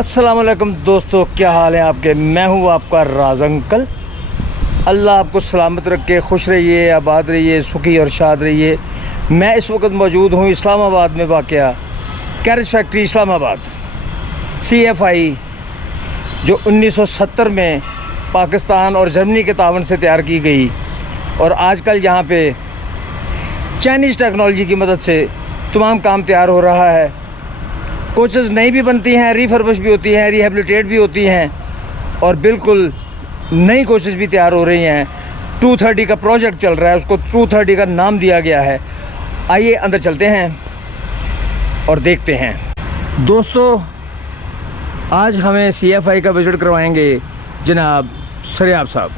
अस्सलामुअलैकुम दोस्तों, क्या हाल है आपके। मैं हूँ आपका राज अंकल। अल्लाह आपको सलामत रखे, खुश रहिए, आबाद रहिए, सुखी और शाद रहिए। मैं इस वक्त मौजूद हूँ इस्लामाबाद में वाक़या कैरेज फैक्ट्री इस्लामाबाद CFI, जो 1970 में पाकिस्तान और जर्मनी के तावन से तैयार की गई और आजकल यहाँ पे चाइनीज़ टेक्नोलॉजी की मदद से तमाम काम तैयार हो रहा है। कोचेस नई भी बनती हैं, रिफर्बिश भी होती हैं, रिहेबिलिटेट भी होती हैं और बिल्कुल नई कोचेस भी तैयार हो रही हैं। 230 का प्रोजेक्ट चल रहा है, उसको 230 का नाम दिया गया है। आइए अंदर चलते हैं और देखते हैं। दोस्तों, आज हमें CFI का विज़िट करवाएंगे जनाब सरियाब साहब।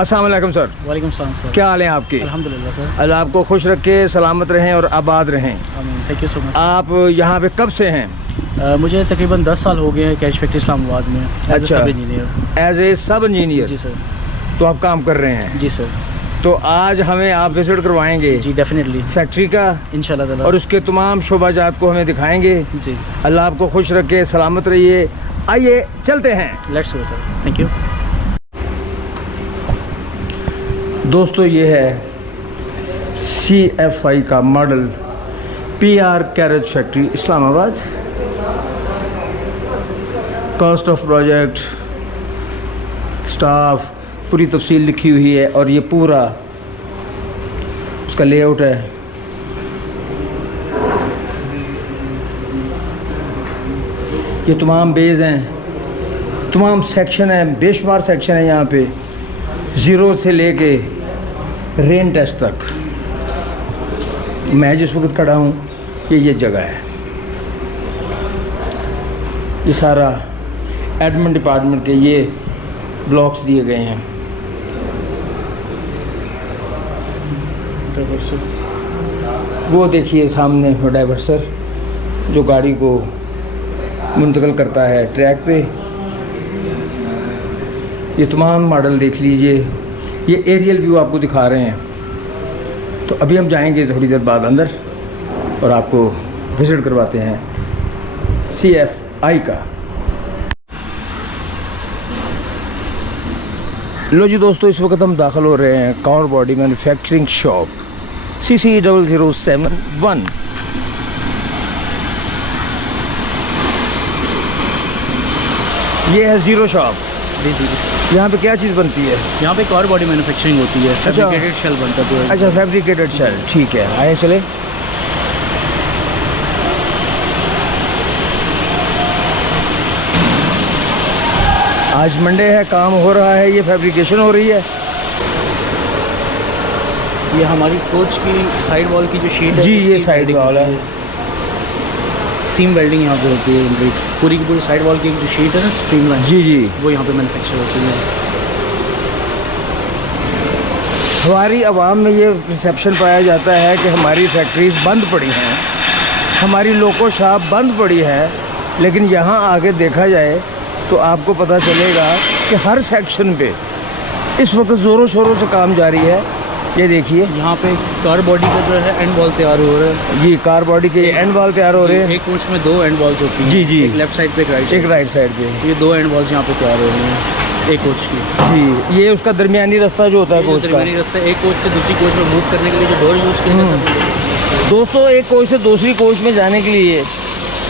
अस्सलाम वालेकुम सर। वालेकुम सलाम सर। क्या हाल है आपके? अल्हम्दुलिल्लाह सर। अल्लाह आपको खुश रखे, सलामत रहें और आबाद रहें। आमीन, थैंक यू सो मच। आप यहाँ पे कब से हैं? मुझे तकरीबन 10 साल हो गए हैं कैरेज फैक्ट्री इस्लामाबाद में एज ए सब इंजीनियर। एज ए सब इंजीनियर? जी सर। तो आप काम कर रहे हैं? जी सर। तो आज हमें आप विजिट करवाएंगे जी डेफिनेटली फैक्ट्री का इंशाल्लाह ताला, और उसके तमाम शोबाजात को हमें दिखाएंगे। जी अल्लाह आपको खुश रखे, सलामत रहिए। आइए चलते हैं। Let's go sir. Thank you. दोस्तों, ये है CFI का model PR carriage factory Islamabad. Cost of project, staff, पूरी तफसील लिखी हुई है और ये पूरा उसका लेआउट है। ये तमाम बेज हैं, तमाम सेक्शन हैं, बेशुमार सेक्शन है यहाँ पे, ज़ीरो से लेके रेन टेस्ट तक। मैं जिस वक्त खड़ा हूँ ये जगह है। ये सारा एडमिन डिपार्टमेंट के ये ब्लॉक्स दिए गए हैं। वो देखिए सामने वो डाइवर्सर जो गाड़ी को मुंतकिल करता है ट्रैक पे। ये तमाम मॉडल देख लीजिए। ये एरियल व्यू आपको दिखा रहे हैं। तो अभी हम जाएंगे थोड़ी देर बाद अंदर और आपको विज़िट करवाते हैं CFI का। लो जी दोस्तों, इस वक्त हम दाखिल हो रहे हैं car body manufacturing shop CC0071। ये है ज़ीरो शॉप। जी जी। यहाँ पे क्या चीज़ बनती है? यहाँ पे कार बॉडी मैन्युफैक्चरिंग होती है। अच्छा। फैब्रिकेटेड शेल बनता है। अच्छा, फैब्रिकेटेड शेल। ठीक है, आए चले। आज मंडे है, काम हो रहा है, ये फैब्रिकेशन हो रही है। ये हमारी कोच की साइड वॉल की जो शीट है जी, ये उसकी साइड वेल्डिंग वॉल है। होती सीम वेल्डिंग यहाँ पे होती है कंप्लीट। पूरी की पूरी साइड वॉल की जो शीट है ना, स्ट्रीमलाइन, जी जी। वो यहाँ पे मैन्युफैक्चर होती है। हमारी आवाम में ये रिसेप्शन पाया जाता है कि हमारी फैक्ट्रीज बंद पड़ी हैं, हमारी लोको शॉप बंद पड़ी है। लेकिन यहाँ आके देखा जाए तो आपको पता चलेगा कि हर सेक्शन पे इस वक्त ज़ोरों शोरों से काम जारी है। ये देखिए, यहाँ पे कार बॉडी का जो है एंड बॉल तैयार हो रहा है। जी, कार बॉडी के एंड वॉल तैयार हो रहे हैं। एक कोच में 2 एंड बॉल्स होती हैं। जी जी। एक लेफ्ट साइड पे, एक राइट साइड पे। ये 2 एंड बॉल्स यहाँ पे तैयार हो रही हैं एक कोच की। जी, ये उसका दरमियानी रास्ता जो होता है कोच का। दरमियानी रास्ता एक कोच से दूसरी कोच में मूव करने के लिए जो डोर यूज़ किया जाता है। दोस्तों, एक कोच से दूसरी कोच में जाने के लिए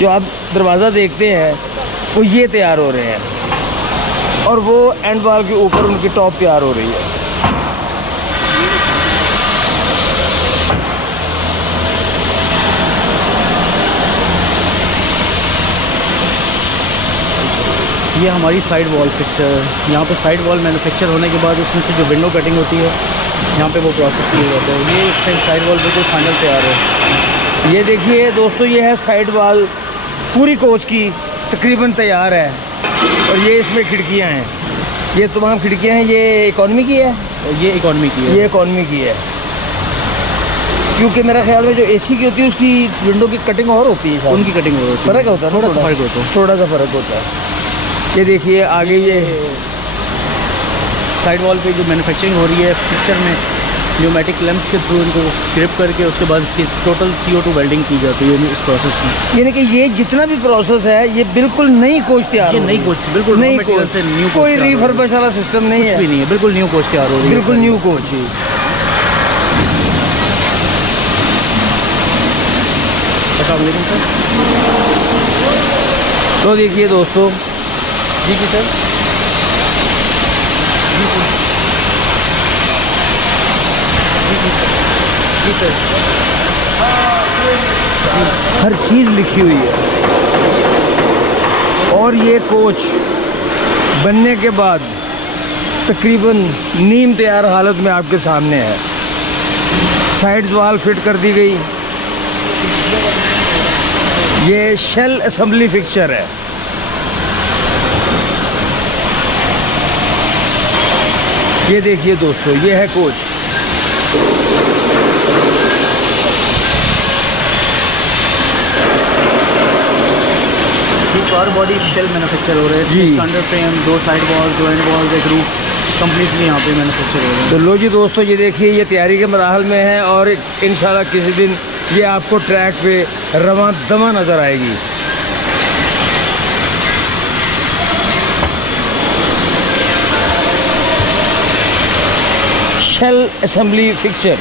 जो आप दरवाज़ा देखते हैं वो ये तैयार हो रहे हैं और वो एंड वॉल के ऊपर उनकी टॉप तैयार हो रही है। ये हमारी साइड वॉल पिक्चर है। यहाँ पे साइड वॉल मैन्युफैक्चर होने के बाद उसमें से जो विंडो कटिंग होती है यहाँ पे वो प्रोसेस किया जाता है। ये इस टाइम साइड वॉल बिल्कुल फाइनल तैयार है। ये देखिए दोस्तों, ये है साइड वॉल पूरी कोच की तकरीबन तैयार है और ये इसमें खिड़कियाँ हैं। ये तमाम खिड़कियाँ हैं। ये इकॉनमी की है? ये इकॉनमी की है। ये इकॉनमी की है, क्योंकि मेरा ख्याल में जो AC की होती है उसकी विंडो की कटिंग और होती है। उनकी कटिंग हो होती है। फ़र्क होता है, थोड़ा सा फ़र्क होता है। थोड़ा सा फ़र्क होता है। ये देखिए आगे ये साइड वॉल पे जो मैन्युफैक्चरिंग हो रही है पिक्चर में, न्यूमेटिक लैंप्स के थ्रू इनको ग्रिप करके उसके बाद इसकी टोटल CO2 वेल्डिंग की जाती है इस प्रोसेस में। यानी कि ये जितना भी प्रोसेस है ये बिल्कुल नई कोच तैयार ये हो नई रही है। कोच बिल्कुल नई मटेरियल कोच से न्यू कोई रिफर्बिश वाला सिस्टम नहीं कुछ है, भी नहीं है, बिल्कुल न्यू कोच तैयार हो रही है, बिल्कुल न्यू कोच ही। अस्सलाम वालेकुम सर। तो देखिए दोस्तों, जी जी सर। जी सर। जी सर। हर चीज़ लिखी हुई है और ये कोच बनने के बाद तकरीबन नीम तैयार हालत में आपके सामने है। साइड वाल फिट कर दी गई। ये शेल असेंबली फिक्चर है। ये देखिए दोस्तों, ये है coach. Car body shell manufacture हो रहे हैं। जी। इसमें under frame, 2 side wall, joint wall, एक रूफ कंप्लीटली यहाँ पे मैन्युफैक्चर हो रहे हैं। तो लो जी दोस्तों, ये देखिए ये तैयारी के मराहल में है और इंशाल्लाह किसी दिन ये आपको ट्रैक पे रवां दमा नज़र आएगी। Shell assembly fixture.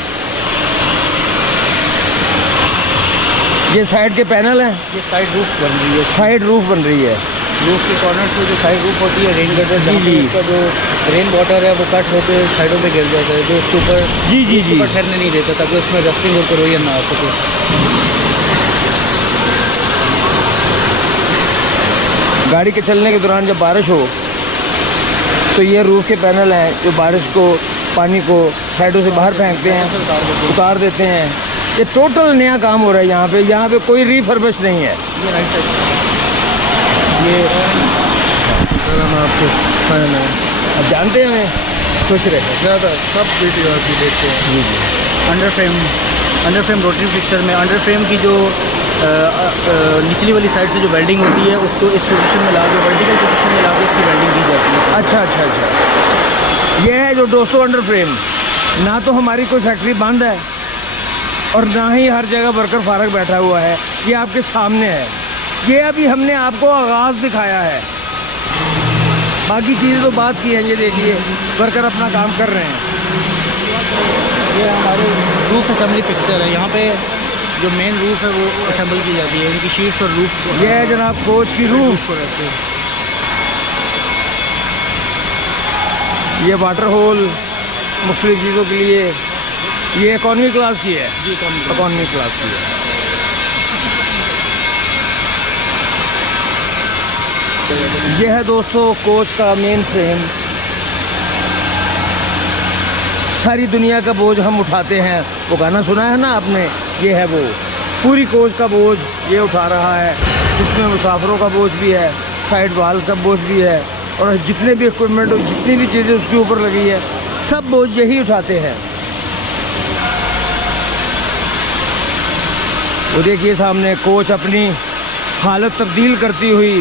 ये साइड के पैनल हैं, ये साइड रूफ बन रही है। साइड रूफ बन रही है। रूफ के कॉर्नर से जो साइड रूफ होती है रेन गटर, जी, जहाँ पे जी। उसका जो रेन वाटर है वो कट होकर साइडों पे गिर जाता है, जो उसके ऊपर जी जी जी। ऊपर ठहरने नहीं देता, ताकि उसमें रस्टिंग और करोजन ना आ सके। गाड़ी के चलने के दौरान जब बारिश हो तो ये रूफ के पैनल हैं जो बारिश को, पानी को साइडों से बाहर फेंकते हैं, उतार देते हैं। ये टोटल नया काम हो रहा है यहाँ पे कोई रिफर्बिश नहीं है। ये राइट साइड ये हम आपको आप जानते हैं हमें, खुश रहे। ज़्यादा सब वीडियो आपकी देखते हैं। जी जी। अंडर फ्रेम रोटरी फिक्चर में अंडर फ्रेम की जो निचली वाली साइड से जो वेल्डिंग होती है उसको इस पोजीशन में ला के, वर्टिकल पोजीशन में ला के इसकी वेल्डिंग की जाती है। अच्छा अच्छा अच्छा। ये है जो दोस्तों अंडर फ्रेम। ना तो हमारी कोई फैक्ट्री बंद है और ना ही हर जगह वर्कर फारग बैठा हुआ है। ये आपके सामने है। ये अभी हमने आपको आगाज़ दिखाया है, बाकी चीज़ें तो बात की है। ये देखिए वर्कर अपना काम कर रहे हैं। ये हमारे रूफ असेंबली फिक्चर है। यहाँ पे जो मेन रूफ है वो असेंबल की जाती है, इनकी शीट्स और रूफ। ये है जनाब कोच की रूफ। को रखते हैं। ये वाटर होल मुख्तलिफ चीज़ों के लिए। ये इकॉनमी क्लास की है, जी इकॉनमी क्लास की है। ये है दोस्तों कोच का मेन फ्रेम। सारी दुनिया का बोझ हम उठाते हैं, वो गाना सुना है ना आपने, ये है वो। पूरी कोच का बोझ ये उठा रहा है, जिसमें मुसाफिरों का बोझ भी है, साइड वाल का बोझ भी है, और जितने भी इक्विपमेंट और जितनी भी चीज़ें उसके ऊपर लगी है सब बोझ यही उठाते हैं। वो देखिए सामने कोच अपनी हालत तब्दील करती हुई।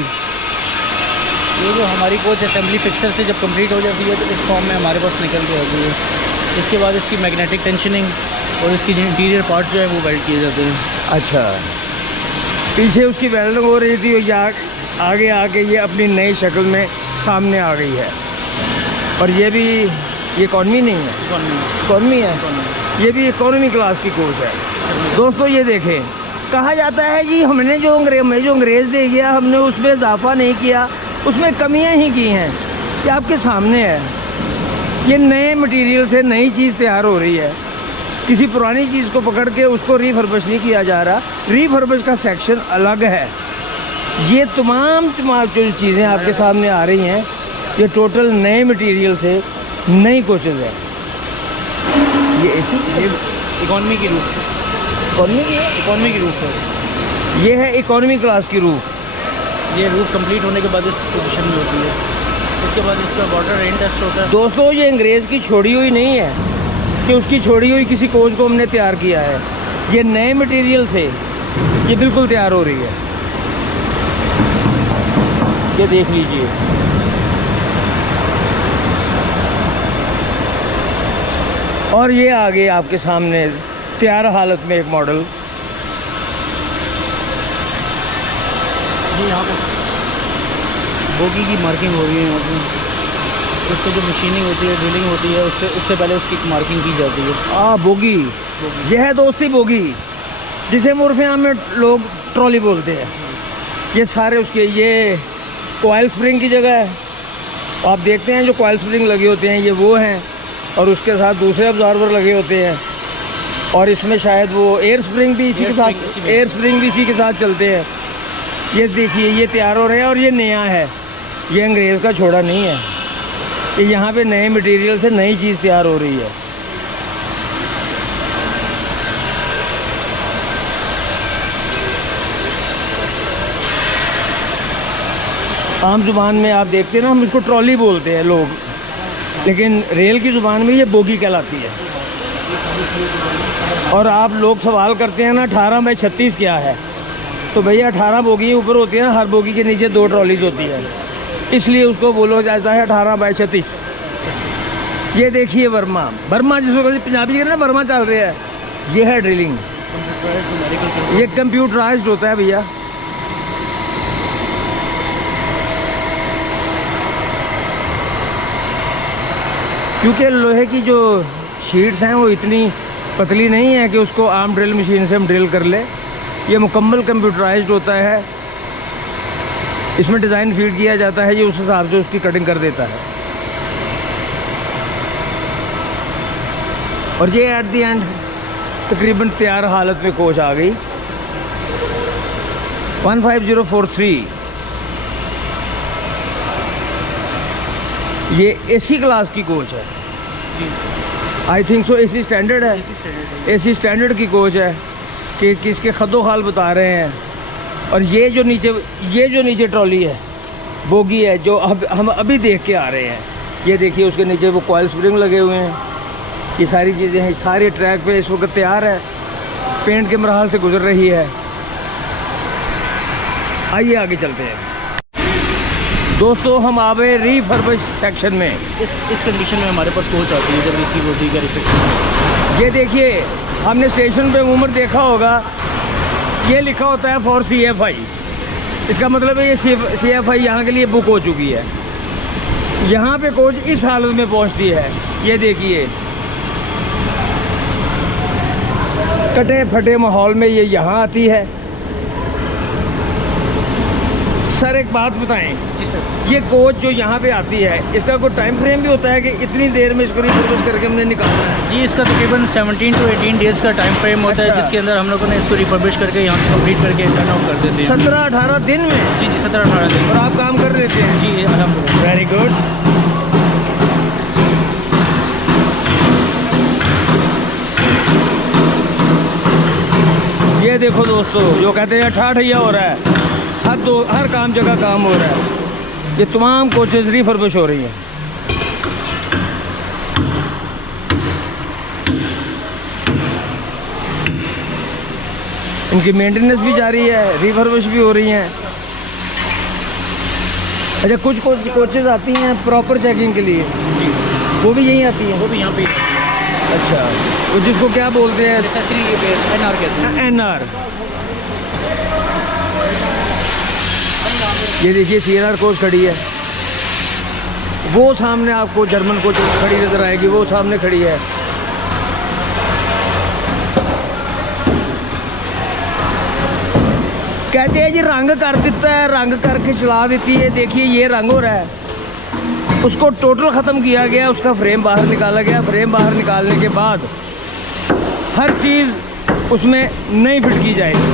ये जो हमारी कोच असेंबली फिक्चर से जब कंप्लीट हो जाती है तो इस फॉर्म में हमारे पास निकल के आती है। इसके बाद इसकी मैग्नेटिक टेंशनिंग और इसकी जो इंटीरियर पार्ट्स जो है वो वेल्ड किए जाते हैं। अच्छा, पीछे उसकी वेल्डिंग हो रही थी और आगे आके ये अपनी नई शक्ल में सामने आ गई है। और ये भी, ये इकॉनमी नहीं है, इकॉनमी है, ये भी इकॉनमी क्लास की कोच है। दोस्तों ये देखें, कहा जाता है जी हमने जो अंग्रेज़ दे गया हमने उसमें इजाफा नहीं किया, उसमें कमियां ही की हैं। ये आपके सामने है। ये नए मटेरियल से नई चीज़ तैयार हो रही है। किसी पुरानी चीज़ को पकड़ के उसको रीफर्बिश नहीं किया जा रहा। रीफर्बिश का सेक्शन अलग है। ये तमाम जो चीज़ें आपके सामने आ रही हैं ये टोटल नए मटेरियल से नई कोचेज़ है। ये इकॉनमी की रूफ, इकॉनमी की रूफ है। ये है इकॉनमी क्लास की रूफ। ये रूफ कंप्लीट होने के बाद इस पोजीशन में होती है। इसके बाद इसका वाटर रेन टेस्ट होता है। दोस्तों ये अंग्रेज़ की छोड़ी हुई नहीं है कि उसकी छोड़ी हुई किसी कोच को हमने तैयार किया है। ये नए मटेरियल से ये बिल्कुल तैयार हो रही है। ये देख लीजिए, और ये आ गई आपके सामने तैयार हालत में एक मॉडल। ये यहाँ पे बोगी की मार्किंग हो रही है। यहाँ पे उससे जो मशीनिंग होती है, ड्रिलिंग होती है, उससे पहले उसकी मार्किंग की जाती है। बोगी, यह है दोस्ती बोगी, जिसे मुर्फिया में लोग ट्रॉली बोलते हैं। ये सारे उसके, ये कॉइल स्प्रिंग की जगह है। आप देखते हैं जो कॉइल स्प्रिंग लगे होते हैं ये वो हैं, और उसके साथ दूसरे ऑब्जर्वर लगे होते हैं, और इसमें शायद वो एयर स्प्रिंग भी इसी के साथ चलते हैं। ये देखिए ये तैयार हो रहे हैं, और ये नया है, ये अंग्रेज़ का छोड़ा नहीं है। ये यहाँ पे नए मटेरियल से नई चीज़ तैयार हो रही है। आम ज़ुबान में आप देखते हैं ना, हम इसको ट्रॉली बोलते हैं लोग, लेकिन रेल की ज़ुबान में ये बोगी कहलाती है। और आप लोग सवाल करते हैं ना 18x36 क्या है, तो भैया 18 बोगी ऊपर होती है ना, हर बोगी के नीचे 2 ट्रॉलीज होती है, इसलिए उसको बोला जाता है 18x36। ये देखिए वर्मा जिसको पंजाबी के ना वर्मा चल रहा है, ये है ड्रिलिंग। ये कंप्यूटराइज्ड होता है भैया। क्योंकि लोहे की जो शीट्स हैं वो इतनी पतली नहीं है कि उसको आम ड्रिल मशीन से हम ड्रिल कर ले। ये मुकम्मल कंप्यूटराइज्ड होता है, इसमें डिज़ाइन फीड किया जाता है, ये उस हिसाब से उसकी कटिंग कर देता है। और ये एट दी एंड तकरीबन तैयार हालत में कोच आ गई 15043। ये एसी क्लास की कोच है, I think so. AC standard है, एसी स्टैंडर्ड की कोच है कि किसके खदो खाल बता रहे हैं। और ये जो नीचे ट्रॉली है, बोगी है, जो हम अभी देख के आ रहे हैं, ये देखिए उसके नीचे वो कॉइल स्प्रिंग लगे हुए हैं। ये सारी चीज़ें हैं, सारे ट्रैक पे इस वक्त तैयार है, पेंट के मरहल से गुजर रही है। आइए आगे चलते हैं दोस्तों, हम आ गए रीफर्बिश सेक्शन में। इस कंडीशन में हमारे पास कोच आती है जब रिसीव होती है रिफिक्स। ये देखिए, हमने स्टेशन पे उमर देखा होगा, ये लिखा होता है फॉर CFI। इसका मतलब है ये CFI यहाँ के लिए बुक हो चुकी है। यहाँ पे कोच इस हालत में पहुँचती है। ये देखिए कटे फटे माहौल में ये यहाँ आती है। सर एक बात बताएं, जी सर, ये कोच जो यहाँ पे आती है, इसका कोई टाइम फ्रेम भी होता है कि इतनी देर में इसको रिफर्बिश करके हमने निकालना है? जी इसका तकरीबन 17 to 18 डेज़ का टाइम फ्रेम होता है, जिसके अंदर हम लोगों ने इसको रिफर्बिश करके यहाँ से कंप्लीट करके टर्न आउट कर देते हैं। 17-18 दिन में? जी 17-18 दिन। और आप काम कर लेते हैं? जी अल्हम्दुलिल्लाह। Very good. ये देखो दोस्तों, जो कहते हैं ठा-ठैया हो रहा है, हर काम जगह काम हो रहा है। ये तमाम कोचेज रिफर्बिश हो रही हैं। इनकी मेंटेनेंस भी जारी है, रिफर्बिश भी हो रही हैं। अच्छा, कुछ कोचेज आती हैं प्रॉपर चेकिंग के लिए, वो भी यहीं आती हैं? वो भी यहाँ पे। अच्छा, तो जिसको क्या बोलते हैं? NR कहते हैं। NR। ये देखिए CNR कोच खड़ी है, वो सामने आपको जर्मन कोच खड़ी नजर आएगी, वो सामने खड़ी है। कहते हैं जी रंग कर देता है, रंग करके चला देती है। देखिए ये रंग हो रहा है, उसको टोटल ख़त्म किया गया, उसका फ्रेम बाहर निकाला गया। फ्रेम बाहर निकालने के बाद हर चीज़ उसमें नई फिट की जाएगी।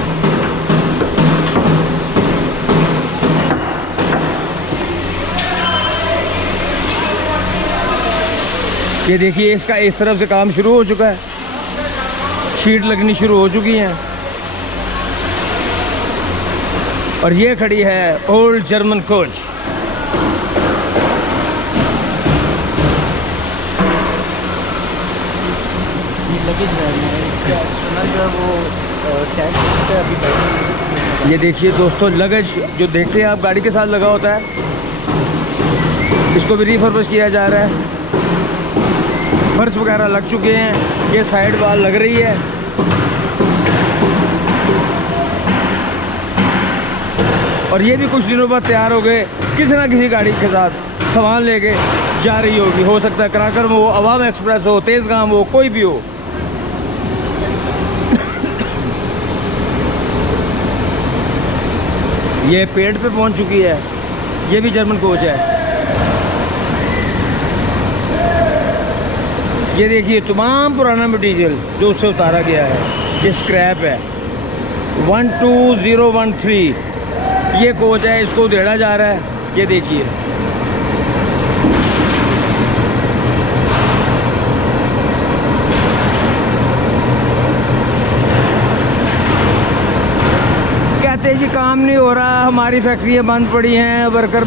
ये देखिए इसका इस तरफ से काम शुरू हो चुका है, शीट लगनी शुरू हो चुकी हैं। और ये खड़ी है ओल्ड जर्मन कोच। ये देखिए दोस्तों, लगेज जो देखते हैं आप गाड़ी के साथ लगा होता है, इसको भी रिफर्बिश किया जा रहा है। फर्श वगैरह लग चुके हैं, ये साइड वाल लग रही है। और ये भी कुछ दिनों बाद तैयार हो गए, किसी ना किसी गाड़ी के साथ सामान लेके जा रही होगी। हो सकता है कराकरम हो, अवाम एक्सप्रेस हो, तेज़गाम हो, कोई भी हो। ये पेड़ पे पहुंच चुकी है। ये भी जर्मन कोच है। ये देखिए तमाम पुराना मटेरियल जो उससे उतारा गया है, ये स्क्रैप है। 12013 ये कोच है, इसको उधेड़ा जा रहा है। ये देखिए कहते हैं जी काम नहीं हो रहा, हमारी फैक्ट्रियाँ बंद पड़ी हैं, वर्कर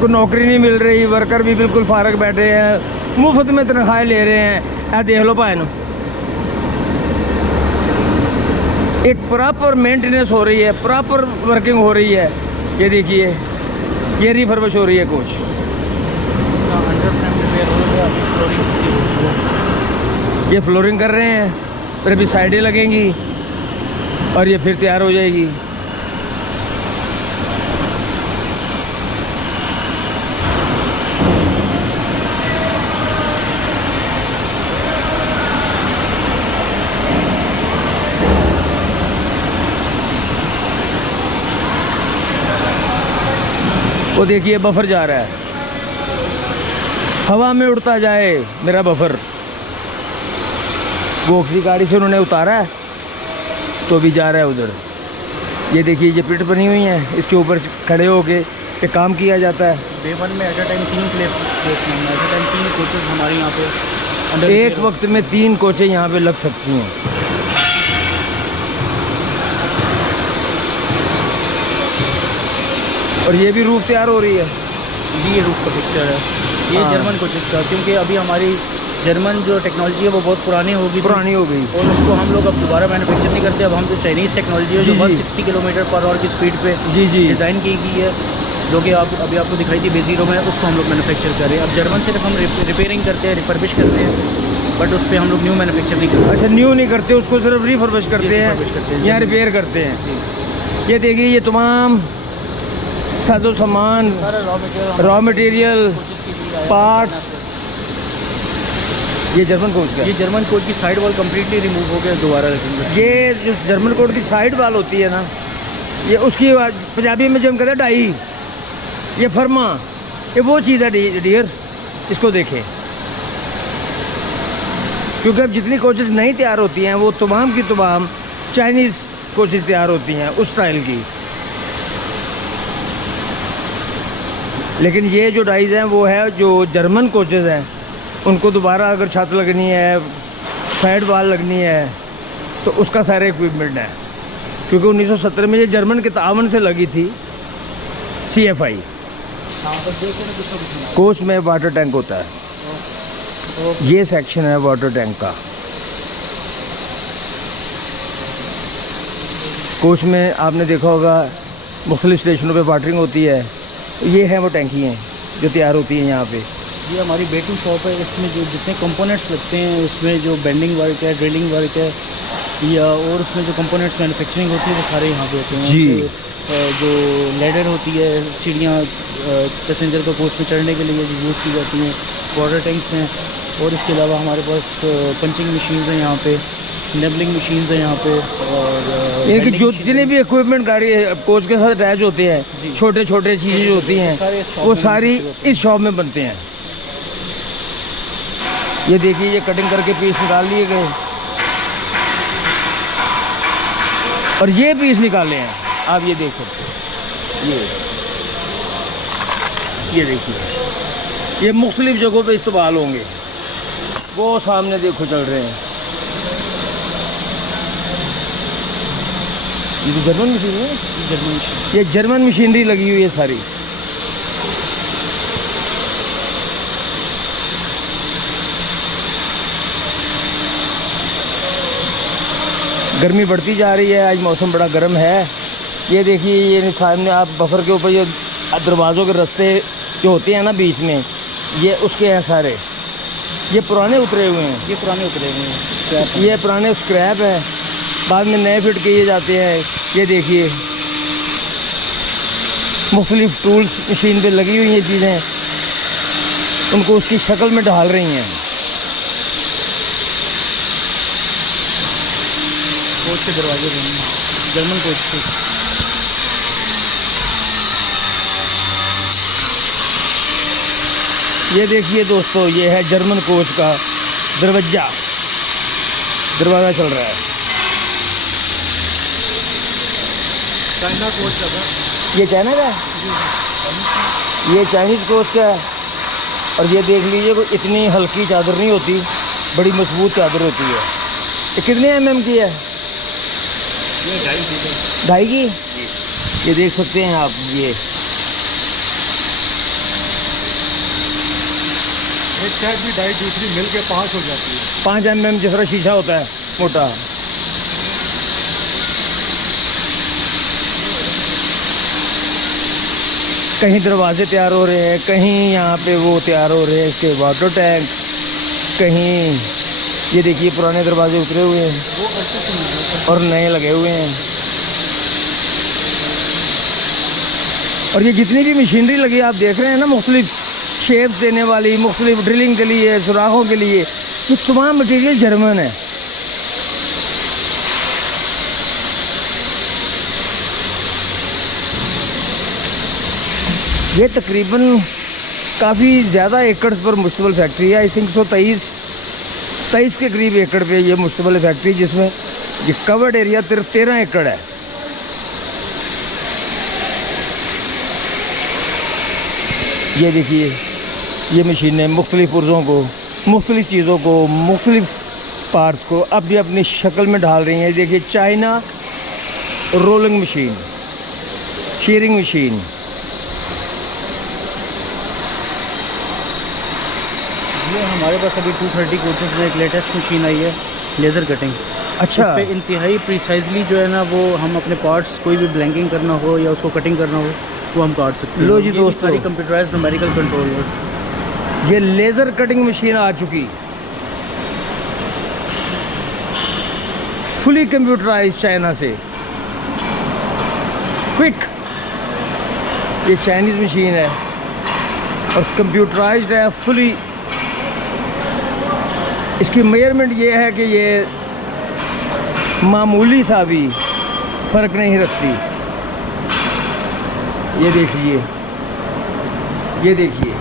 को नौकरी नहीं मिल रही, वर्कर भी बिल्कुल फारग बैठे हैं, मुफ्त में तनख्वाहें ले रहे हैं। देख लो भाई, एक प्रॉपर मेंटेनेंस हो रही है, प्रॉपर वर्किंग हो रही है। ये देखिए ये रिफर्बिश हो रही है कोच। इसका अंडर फ्रेम रिपेयर हो गया, फ्लोरिंग इसकी हो गई है। ये फ्लोरिंग कर रहे हैं, फिर अभी साइडें लगेंगी और ये फिर तैयार हो जाएगी। वो देखिए बफर जा रहा है, हवा में उड़ता जाए मेरा बफर। वो किसी गाड़ी से उन्होंने उतारा है तो भी जा रहा है उधर। ये देखिए ये पिट बनी हुई है, इसके ऊपर खड़े होके ये काम किया जाता है। डे वन में एट अ टाइम 3 कोचेस हमारे यहाँ पे एक वक्त में 3 कोचें यहाँ पे लग सकती हैं। और ये भी रूफ तैयार हो रही है जी। ये रूफ का पिक्चर है, ये हाँ। जर्मन कोचेस का, क्योंकि अभी हमारी जर्मन जो टेक्नोलॉजी है वो बहुत पुरानी हो गई और उसको हम लोग अब दोबारा मैन्युफैक्चर नहीं करते। अब हम जो चाइनीज़ टेक्नोलॉजी है जो 160 किलोमीटर पर आवर की स्पीड पे डिज़ाइन की गई है, जो कि आप अभी आपको दिखाई थी बेजीरो में, उसको हम लोग मैन्युफैक्चर कर रहे हैं। अब जर्मन सिर्फ हम रिपेयरिंग करते हैं, रिफर्बिश करते हैं, बट उस पर हम लोग न्यू मैन्युफैक्चर नहीं करते। अच्छा, न्यू नहीं करते, उसको सिर्फ रिफर्बिश करते हैं या रिपेयर करते हैं। ये देखिए ये तमाम साजो सामान, रॉ मटेरियल, पार्ट्स। ये जर्मन कोच का, ये जर्मन कोच की साइड वॉल कम्प्लीटली रिमूव हो गया, दोबारा रखेंगे। ये जो जर्मन कोच की साइड वाल होती है ना, ये उसकी पंजाबी में जो हम कहते हैं डाई, ये फरमा, ये वो चीज़ है डियर, इसको देखें। क्योंकि अब जितनी कोचेस नहीं तैयार होती हैं वो तमाम की तमाम चाइनीज़ कोचेस तैयार होती हैं उस स्टाइल की। लेकिन ये जो डाइज हैं वो है जो जर्मन कोचेस हैं, उनको दोबारा अगर छत लगनी है, साइड वाल लगनी है, तो उसका सारा इक्विपमेंट है। क्योंकि 1970 में ये जर्मन के तावन से लगी थी CFI। कोच में वाटर टैंक होता है, ये सेक्शन है वाटर टैंक का। कोच में आपने देखा होगा मुख्तलिफ स्टेशनों पे वाटरिंग होती है। ये है वो टैंकी हैं जो तैयार होती हैं यहाँ पे। ये हमारी बेटू शॉप है, इसमें जो जितने कंपोनेंट्स लगते हैं उसमें जो बेंडिंग वर्क है, ड्रिलिंग वर्क है, या और उसमें जो कंपोनेंट्स मैन्युफैक्चरिंग होती है वो सारे यहाँ पे होते हैं जी। जो लेडर होती है, सीढ़ियाँ पैसेंजर को कोच में चढ़ने के लिए यूज़ की जाती हैं, वाटर टैंक्स हैं, और इसके अलावा हमारे पास पंचिंग मशीन्स हैं यहाँ पे, नेबलिंग मशीन्स हैं यहाँ पे, और इनके जो जितने भी इक्विपमेंट गाड़ी कोच के साथ अटैच होते हैं, छोटे छोटे चीज़ें जो होती हैं वो सारी इस शॉप में बनते हैं। ये देखिए ये कटिंग करके पीस निकाल लिए गए और ये पीस निकाले हैं, आप ये देख सकते हैं। ये देखिए ये मुख्तलिफ जगहों पे इस्तेमाल होंगे। वो सामने देखो चल रहे हैं, ये तो जर्मन मशीन है, ये जर्मन मशीनरी लगी हुई है सारी। गर्मी बढ़ती जा रही है, आज मौसम बड़ा गर्म है। ये देखिए ये सामने आप बफर के ऊपर ये दरवाज़ों के रास्ते जो होते हैं ना बीच में, ये उसके हैं सारे। ये पुराने उतरे हुए हैं, ये पुराने उतरे हुए हैं, ये पुराने स्क्रैप है, बाद में नए फिट किए जाते हैं। ये देखिए मुख्तलिफ टूल्स मशीन पे लगी हुई ये चीज़ें, उनको उसकी शक्ल में ढाल रही हैं। कोच के दरवाजे बने, जर्मन कोच के। ये देखिए दोस्तों, ये है जर्मन कोच का दरवाज़ा चल रहा है। चाइना कोच का था, ये चाइना का है, ये चाइनीज़ कोच का है। और ये देख लीजिए, कोई इतनी हल्की चादर नहीं होती, बड़ी मजबूत चादर होती है। ये कितने mm की है? ये 2.5 ढाई की। ये देख सकते हैं आप, ये एक साइड भी 2.5, दूसरी मिल के 5 हो जाती है। 5 mm जिस तरह शीशा होता है मोटा। कहीं दरवाजे तैयार हो रहे हैं, कहीं यहाँ पे वो तैयार हो रहे हैं, इसके वाटर टैंक, कहीं ये देखिए पुराने दरवाजे उतरे हुए हैं और नए लगे हुए हैं। और ये जितनी भी मशीनरी लगी आप देख रहे हैं ना, मुख्तलिफ शेप देने वाली, मुख्तलिफ ड्रिलिंग के लिए, सुराखों के लिए, ये तमाम मटेरियल जर्मन है। ये तकरीबन काफ़ी ज़्यादा एकड़ पर मुश्तमिल फैक्ट्री है। आई थिंक 23 के करीब एकड़ पे ये मुश्तमिल फैक्ट्री, जिसमें ये कवर्ड एरिया 13 एकड़ है। ये देखिए, ये मशीनें मुख्तलिफ पुर्ज़ों को, मुख्तलिफ चीज़ों को, मुख्तलिफ पार्ट्स को अब भी अपनी शक्ल में ढाल रही हैं। देखिए China rolling machine, shearing machine. ये हमारे पास अभी 230 कोचेस में एक लेटेस्ट मशीन आई है, लेज़र कटिंग। अच्छा, इस पे इंतहाई प्रिसाइजली जो है ना, वो हम अपने पार्ट्स कोई भी ब्लैंकिंग करना हो या उसको कटिंग करना हो, वो हम काट सकते हैं। लो जी ये भी दोस्तों, सारी कंप्यूटराइज्ड न्यूमेरिकल कंट्रोल है। ये लेज़र कटिंग मशीन आ चुकी, फुली कंप्यूटराइज चाइना से, क्विक। ये चाइनीज़ मशीन है और कंप्यूटराइज्ड है फुली। इसकी मेजरमेंट ये है कि ये मामूली सा भी फ़र्क नहीं रखती। ये देखिए, ये देखिए,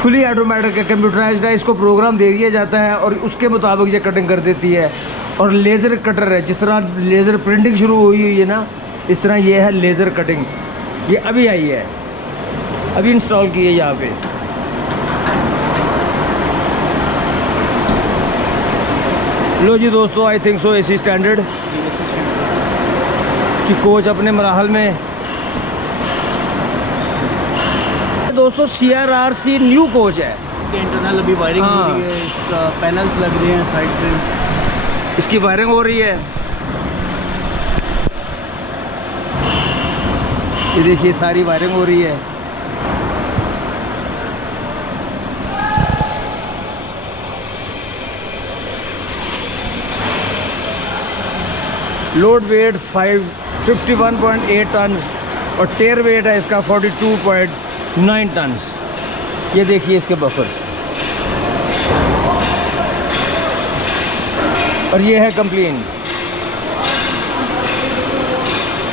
फुली ऑटोमेटिक है, कंप्यूटराइज्ड है। इसको प्रोग्राम दे दिया जाता है और उसके मुताबिक ये कटिंग कर देती है। और लेज़र कटर है, जिस तरह लेज़र प्रिंटिंग शुरू हुई है ना, इस तरह ये है लेज़र कटिंग। ये अभी आई है, अभी इंस्टॉल की है यहाँ पे। लो जी दोस्तों, I think so AC standard कि कोच अपने मराहल में। दोस्तों CRRC न्यू कोच है। इसके इंटरनल अभी वायरिंग हो रही है, इसका पैनल्स लग रहे हैं साइड पे, इसकी वायरिंग हो रही है। ये देखिए, सारी वायरिंग हो रही है। लोड वेट 51.8 टन और टेयर वेट है इसका 42.9 टन। ये देखिए इसके बफर। और ये है कंप्लेन,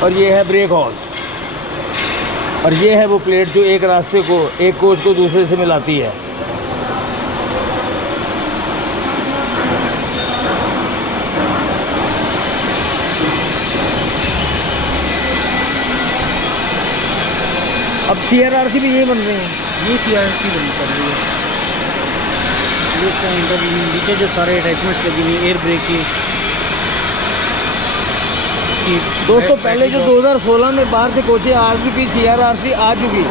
और ये है ब्रेक हॉल, और ये है वो प्लेट जो एक रास्ते को, एक कोच को दूसरे से मिलाती है। अब CRRC भी यही बन रहे हैं। ये CRRC बनी कर रही है। ये इसका नीचे जो सारे अटैचमेंट्स लगी हुई एयर ब्रेक की। दोस्तों पहले जो 2016 में बाहर से कोचें आ चुकी, CRRC आ चुकी,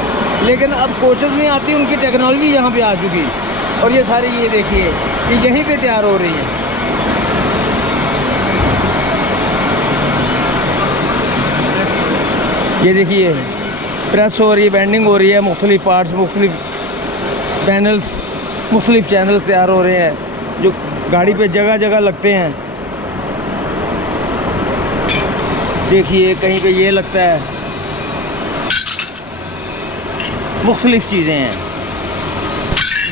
लेकिन अब कोचेस नहीं आती, उनकी टेक्नोलॉजी यहाँ पे आ चुकी। और ये सारी, ये देखिए, ये यहीं पे तैयार हो रही है। ये देखिए, प्रेस हो रही है, बेंडिंग हो रही है, मुख्तलिफ पार्ट्स, मुख्तलिफ पैनल्स, मुख्तलिफ चैनल्स तैयार हो रहे हैं जो गाड़ी पे जगह जगह लगते हैं। देखिए कहीं पे ये लगता है, मुख्तलिफ चीज़ें हैं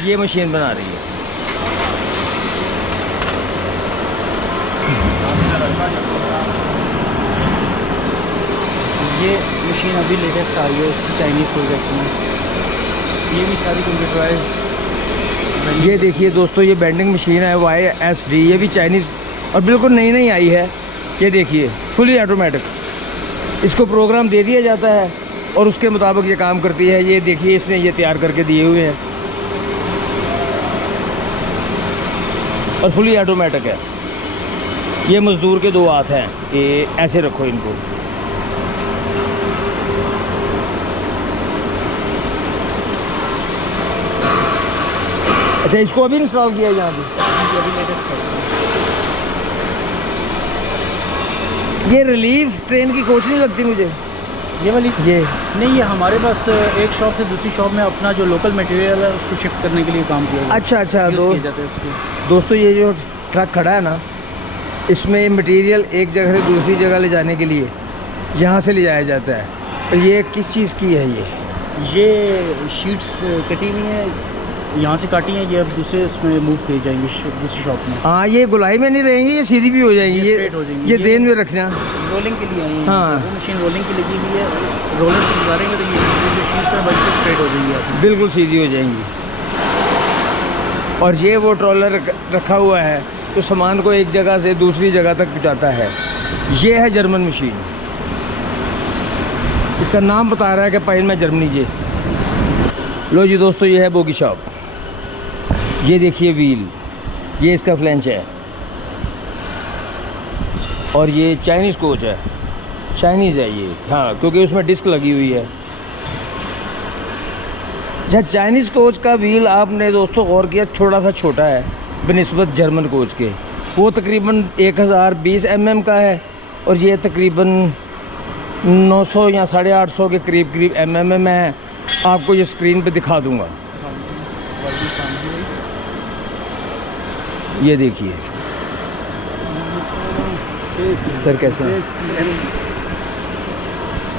ये मशीन बना रही है। ये मशीन अभी लेटेस्ट आई है इसकी चाइनीज़ प्रोजेक्ट में। ये भी सारी कंप्यूटराइज। ये देखिए दोस्तों, ये बेंडिंग मशीन है YSD, ये भी चाइनीज़ और बिल्कुल नई नई आई है। ये देखिए फुली ऑटोमेटिक, इसको प्रोग्राम दे दिया जाता है और उसके मुताबिक ये काम करती है। ये देखिए इसने ये तैयार करके दिए हुए हैं और फुली ऑटोमेटिक है। ये मज़दूर के 2 हाथ हैं, ये ऐसे रखो इनको। अच्छा, इसको अभी इंस्टॉल किया है यहाँ पे? अभी लेटेस्ट है। ये रिलीफ ट्रेन की कोच नहीं लगती मुझे ये वाली ये नहीं, ये हमारे पास एक शॉप से दूसरी शॉप में अपना जो लोकल मटेरियल है उसको शिफ्ट करने के लिए काम किया जाता है। अच्छा अच्छा यूज़ किए जाते हैं इसके। दोस्तों ये जो ट्रक खड़ा है ना, इसमें मटेरियल एक जगह से दूसरी जगह ले जाने के लिए यहाँ से ले जाया जाता है। तो ये किस चीज़ की है? ये शीट्स कटी हुई हैं, यहाँ से काटी हैं, ये अब दूसरे उसमें मूव किए जाएंगे दूसरी शॉप में। हाँ, ये गुलाई में नहीं रहेंगी, ये सीधी भी हो जाएंगी। ये स्ट्रेट हो जाएंगी। ये देन में रखना, रोलिंग के लिए आई है। हाँ। वो मशीन रोलिंग की लगी हुई है, रोलर से गुजारेंगे तो ये जो शीट्स है बिल्कुल स्ट्रेट हो जाएंगी आपकी। बिल्कुल सीधी हो जाएंगी। और ये वो ट्रॉलर रखा हुआ है तो सामान को एक जगह से दूसरी जगह तक पहुँचाता है। ये है जर्मन मशीन, इसका नाम बता रहा है कि पाइन में जर्मनी। ये लो जी दोस्तों, ये है बोगी शॉप। ये देखिए व्हील, ये इसका फ्लैंच है और ये चाइनीज़ कोच है। चाइनीज़ है ये, हाँ, क्योंकि उसमें डिस्क लगी हुई है। अच्छा, चाइनीज़ कोच का व्हील आपने दोस्तों गौर किया, थोड़ा सा छोटा है बनिस्बत जर्मन कोच के। वो तकरीबन 1020 mm का है और ये तकरीबन 900 या 850 के करीब करीब mm में है। आपको ये स्क्रीन पे दिखा दूंगा। ये देखिए सर कैसे है?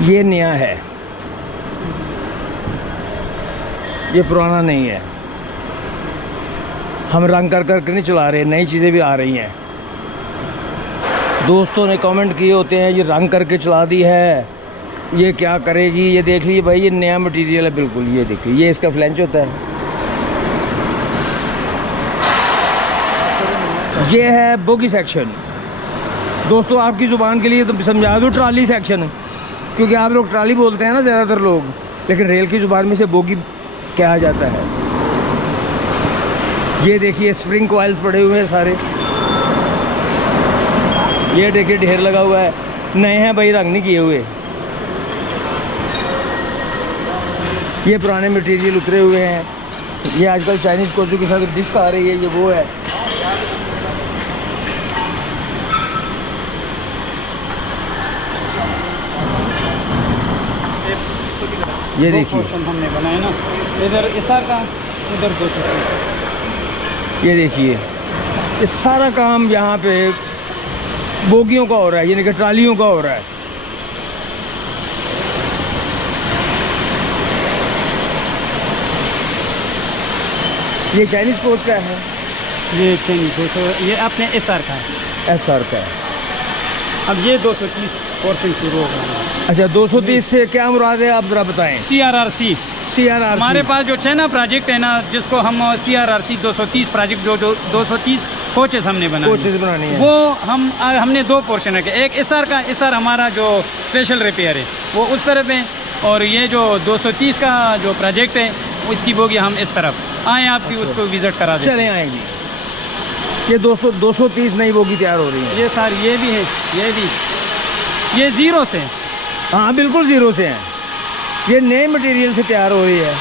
ये नया है, ये पुराना नहीं है। हम रंग कर कर नहीं चला रहे, नई चीज़ें भी आ रही हैं। दोस्तों ने कमेंट किए होते हैं ये रंग करके चला दी है, ये क्या करेगी। ये देख लीजिए भाई, ये नया मटेरियल है बिल्कुल। ये देखिए, ये इसका फ्लैंच होता है। ये है बोगी सेक्शन। दोस्तों आपकी ज़ुबान के लिए तो समझा दूँ, ट्राली सेक्शन, क्योंकि आप लोग ट्राली बोलते हैं ना ज़्यादातर लोग, लेकिन रेल की ज़ुबान में से बोगी कहा जाता है। ये देखिए स्प्रिंग कॉइल्स पड़े हुए हैं सारे। ये देखिए ढेर लगा हुआ है, नए हैं भाई, रंग नहीं किए हुए। ये पुराने मटेरियल उतरे हुए हैं। ये आजकल चाइनीज़ कोचों के साथ डिस्क आ रही है, ये वो है। ये देखिए हमने बनाया ना, इधर इसार का, उधर 200। ये देखिए, ये सारा काम यहाँ पे बोगियों का हो रहा है, यानी कि ट्रालियों का हो रहा है। ये चाइनीज़ कोच का है, ये चाइनीज़ 200, ये अपने SR का है। SR का है। अब ये 230% शुरू हो गया। अच्छा, 230 से क्या मुराद है आप ज़रा बताएं। CRRC CRRC हमारे पास जो चाइना प्रोजेक्ट है ना, जिसको हम CRRC 230 प्रोजेक्ट, जो 230 कोचेस हमने बनाए, कोचेस बनानी है, वो हमने 2 पोर्शन रखे। एक SR का, SR हमारा जो स्पेशल रिपेयर है वो उस तरफ है, और ये जो 230 का जो प्रोजेक्ट है उसकी बोगी हम इस तरफ आए, आपकी उसको विज़िट करा दें। चलें आएंगी। ये 230 नई बोगी तैयार हो रही है। ये सर ये भी है, ये भी, ये 0 से, हाँ बिल्कुल 0 से हैं। ये नए मटेरियल से तैयार हो रही है,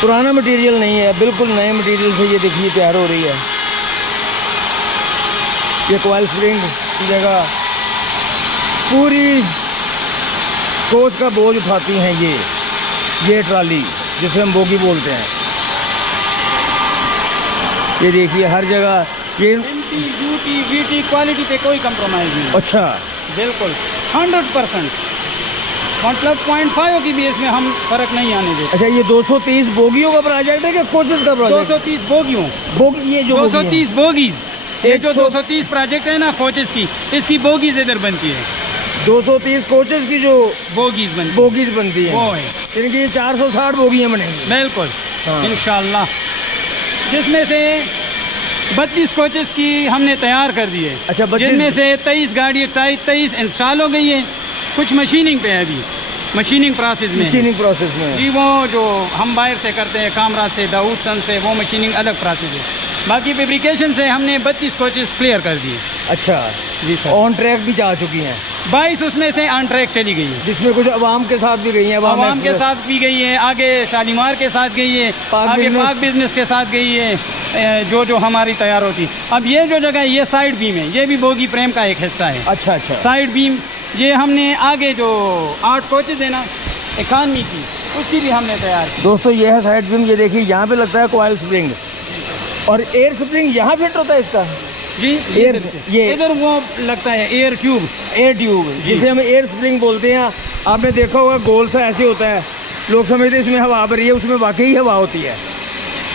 पुराना मटेरियल नहीं है, बिल्कुल नए मटेरियल से ये देखिए तैयार हो रही है। ये कॉइल स्प्रिंग की जगह पूरी कोच का बोझ उठाती हैं ये ट्राली जिसे हम बोगी बोलते हैं। ये देखिए हर जगह ये MT, UT, VT क्वालिटी पे कोई कंप्रोमाइज़ नहीं। अच्छा, बिल्कुल 100%, मतलब 0.5 की भी इसमें हम फ़र्क नहीं आने देते। अच्छा, ये 230 बोगियों का प्रोजेक्ट है कि कोचेस का प्रोजेक्ट? 230 बोगियों, बोगी, ये जो 230 बोगीज, ये जो 100 230 प्रोजेक्ट है ना कोचेस की, इसकी बोगीज इधर बनती है। 230 कोचेस की जो बोगीज बनती बोगीज बनती है वो है, इनकी ये 460 बोगियाँ बनेंगी। बिल्कुल हाँ। इंशाल्लाह, जिसमें से 32 कोचेस की हमने तैयार कर दी है। अच्छा, 32 जिनमें से 23 गाड़ी 23 इंस्टॉल हो गई है, कुछ मशीनिंग पे है, अभी मशीनिंग प्रोसेस में है। मशीनिंग प्रोसेस में जी, वो जो हम बाहर से करते हैं कामरा से, दाऊद सन से, वो मशीनिंग अलग प्रोसेस है। बाकी फेब्रिकेशन से हमने 32 कोचेस क्लियर कर दिए। अच्छा जी सर, ऑन ट्रैक भी जा चुकी हैं, 22 उसमें से ऑन ट्रैक चली गई है, जिसमें कुछ अवाम के साथ भी गई हैं। आवाम के साथ भी गई है, आगे शालीमार के साथ गई है, आगे पाक बिजनेस के साथ गई है, जो हमारी तैयार होती। अब ये जो जगह ये साइड बीम है, ये भी बोगी प्रेम का एक हिस्सा है। अच्छा अच्छा, साइड बीम ये हमने आगे जो 8 कोचेस है ना इकानमी की, उसकी भी हमने तैयार की। दोस्तों ये है साइड बीम। ये देखिए यहाँ पे लगता है कॉइल स्प्रिंग, और एयर स्प्रिंग यहाँ फिट होता है इसका। जी, एयर ये इधर वो लगता है एयर ट्यूब, जिसे हम एयर स्प्रिंग बोलते हैं। आपने देखा होगा गोल सा ऐसे होता है, लोग समझते हैं इसमें हवा भरी है, उसमें वाकई हवा होती है,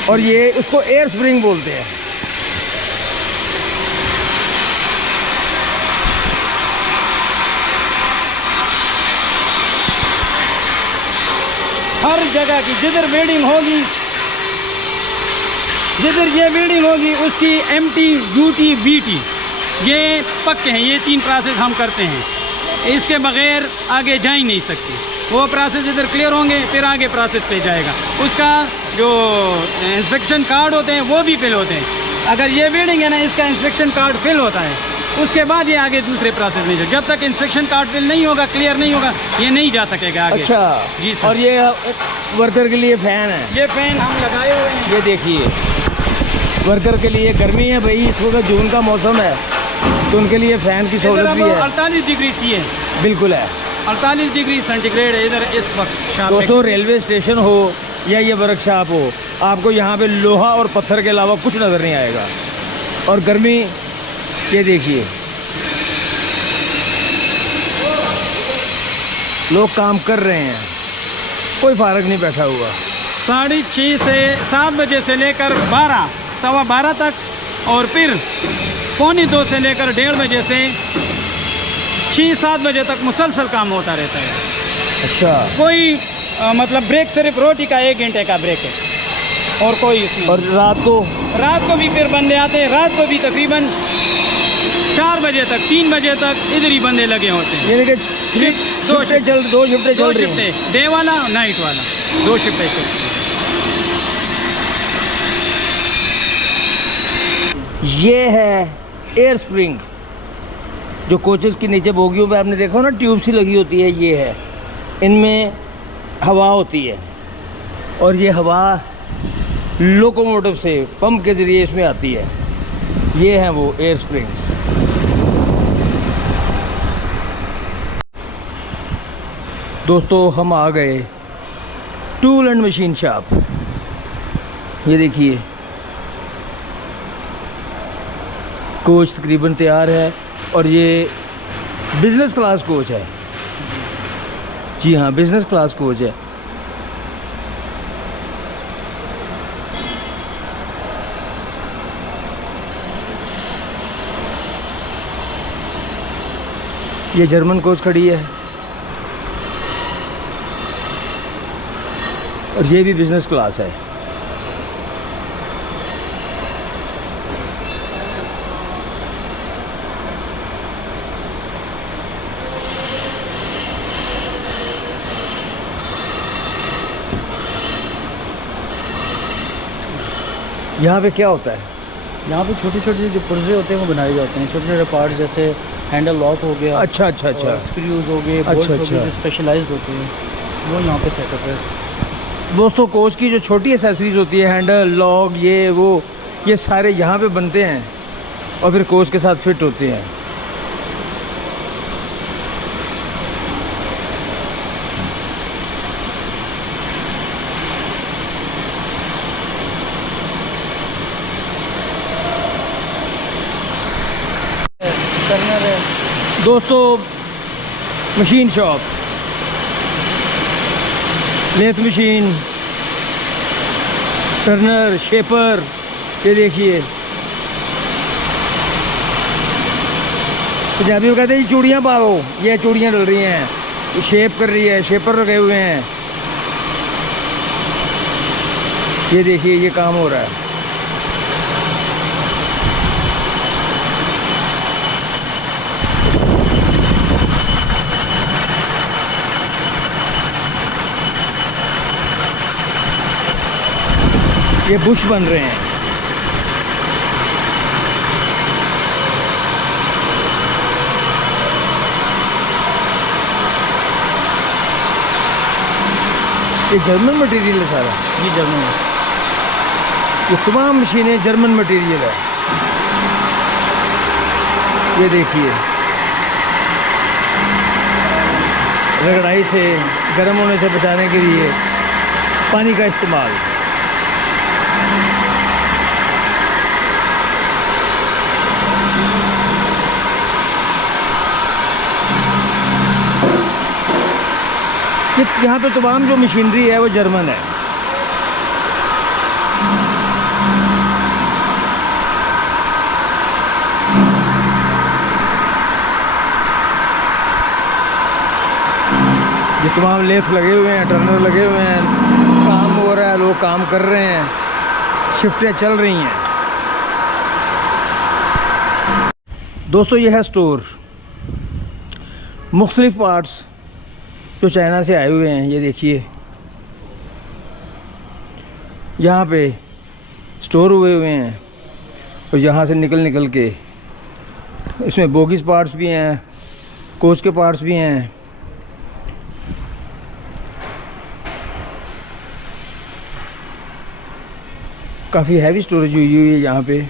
और ये उसको एयर स्प्रिंग बोलते हैं। हर जगह की जिधर वेल्डिंग होगी, जिधर ये वेल्डिंग होगी उसकी MT, UT, VT ये पक्के हैं। ये 3 प्रोसेस हम करते हैं, इसके बगैर आगे जा ही नहीं सकती। वो प्रोसेस इधर क्लियर होंगे, फिर आगे प्रोसेस पे जाएगा। उसका जो इंस्पेक्शन कार्ड होते हैं वो भी फिल होते हैं। अगर ये वेल्डिंग है ना, इसका इंस्पेक्शन कार्ड फिल होता है, उसके बाद ये आगे दूसरे प्रोसेस में जाए। जब तक इंस्पेक्शन कार्ड फिल नहीं होगा, क्लियर नहीं होगा, ये नहीं जा सकेगा आगे। अच्छा जी सर। और ये वर्कर के लिए फैन है, ये फैन हम लगाए हुए हैं। ये देखिए वर्कर के लिए। गर्मी है भाई, इस वक्त जून का मौसम है, तो उनके लिए फ़ैन की सहूलत भी है। 48 डिग्री सी है, बिल्कुल है, 48 डिग्री सेंटीग्रेड है इधर इस वक्त। दोस्तों रेलवे स्टेशन हो या ये वर्कशॉप हो, आपको यहाँ पे लोहा और पत्थर के अलावा कुछ नज़र नहीं आएगा। और गर्मी ये देखिए, लोग काम कर रहे हैं, कोई फारग नहीं बैठा हुआ। 6:30 से 7 बजे से लेकर 12, 12:15 तक, और फिर 1:45 से लेकर 1:30 बजे से 6-7 बजे तक मुसलसल काम होता रहता है। अच्छा, कोई मतलब ब्रेक सिर्फ रोटी का 1 घंटे का ब्रेक है, और कोई इसमें। और रात को भी फिर बंदे आते हैं। रात को भी तकरीबन 4 बजे तक, 3 बजे तक इधर ही बंदे लगे होते हैं। यानी कि दो शिफ्टें चल रही हैं। डे वाला नाइट वाला, 2 शिफ्टें चलती हैं। ये है एयर स्प्रिंग, जो कोचेस की नीचे बोगियों पे आपने देखा ना ट्यूब सी लगी होती है, ये है। इनमें हवा होती है, और ये हवा लोकोमोटिव से पंप के ज़रिए इसमें आती है। ये हैं वो एयर स्प्रिंग्स। दोस्तों हम आ गए टूल एंड मशीन शॉप। ये देखिए कोच तकरीबन तैयार है, और ये बिज़नेस क्लास कोच है। जी हाँ, बिज़नेस क्लास कोच है। ये जर्मन कोच खड़ी है, और ये भी बिज़नेस क्लास है। यहाँ पे क्या होता है? यहाँ पे छोटे छोटे जो पुर्जे होते हैं वो बनाए जाते हैं। छोटे छोटे पार्ट जैसे हैंडल लॉक हो गया, अच्छा, स्क्रूज हो गए, बोल्ट हो गए, जो स्पेशलाइज्ड होते हैं, वो यहाँ पे सेटअप है। दोस्तों कोच की जो छोटी एसेसरीज होती है, हैंडल लॉक, ये वो, ये सारे यहाँ पे बनते हैं और फिर कोच के साथ फिट होते हैं। दोस्तों machine shop, lathe machine, turner, shaper, ये देखिए। पंजाबी में कहते हैं चूड़ियाँ पाओ, ये चूड़ियाँ डल रही हैं, ये शेप कर रही है, शेपर लगे हुए हैं। ये देखिए ये काम हो रहा है। ये बुश बन रहे हैं। ये जर्मन मटेरियल है सारा, ये जर्मन है। ये तमाम मशीनें जर्मन मटेरियल है। ये देखिए रगड़ाई से, गर्म होने से बचाने के लिए पानी का इस्तेमाल। यहाँ पे तमाम जो मशीनरी है वो जर्मन है। ये तमाम लेथ लगे हुए हैं, टर्नर लगे हुए हैं, काम हो रहा है, लोग काम कर रहे हैं, शिफ्टें चल रही हैं। दोस्तों ये है स्टोर, मुख्तलिफ पार्ट्स जो चाइना से आए हुए हैं। ये देखिए यहाँ पे स्टोर हुए हैं और यहाँ से निकल के इसमें बोगीज पार्ट्स भी हैं, कोच के पार्ट्स भी हैं। काफ़ी हैवी स्टोरेज हुई है यहाँ पे।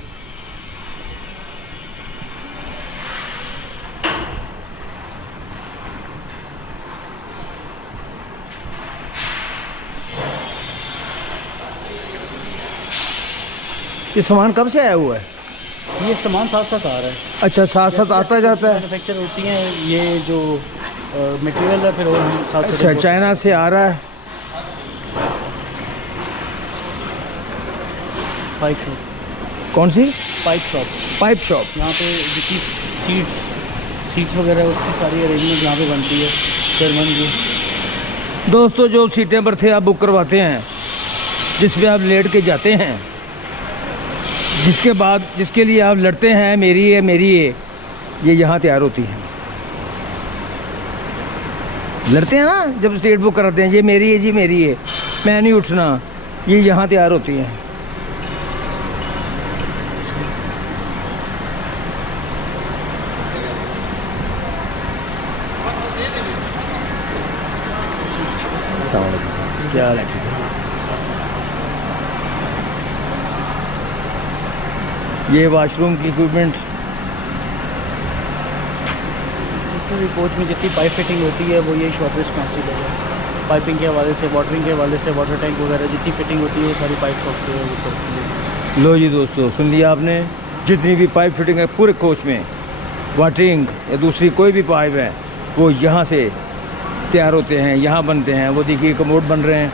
ये सामान कब से आया हुआ है? ये सामान साथ साथ आ रहा है। अच्छा, साथ साथ आता जाता है। मैन्युफैक्चर होती हैं ये जो मटेरियल है, फिर वो हम साथ साथ। अच्छा, चाइना से आ रहा है। Pipe shop. कौन सी? Pipe shop. Pipe shop. यहाँ पे जितनी सीट्स वगैरह उसकी सारी अरेंजमेंट यहाँ पे बनती है जर्मन की। दोस्तों जो सीटें बर्थे आप बुक करवाते हैं, जिसमें आप लेट के जाते हैं, जिसके बाद जिसके लिए आप लड़ते हैं मेरी है मेरी है, ये यहाँ तैयार होती है। लड़ते हैं ना जब सीट बुक कराते हैं, ये मेरी है जी मेरी है, मैं नहीं उठना, ये यहाँ तैयार होती हैं। क्या हाल है? ये वाशरूम की इक्विपमेंट। इसमें भी कोच में जितनी पाइप फिटिंग होती है वो ये शॉप रिस्पॉन्सिबल है। पाइपिंग के हवाले से, वाटरिंग के हवाले से, वाटर टैंक वगैरह जितनी फिटिंग होती है वो सारी पाइप शॉप के ऊपर। लो जी दोस्तों, सुन लिया आपने, जितनी भी पाइप फिटिंग है पूरे कोच में, वाटरिंग या दूसरी कोई भी पाइप है वो यहाँ से तैयार होते हैं, यहाँ बनते हैं। वो देखिए कमोड बन रहे हैं।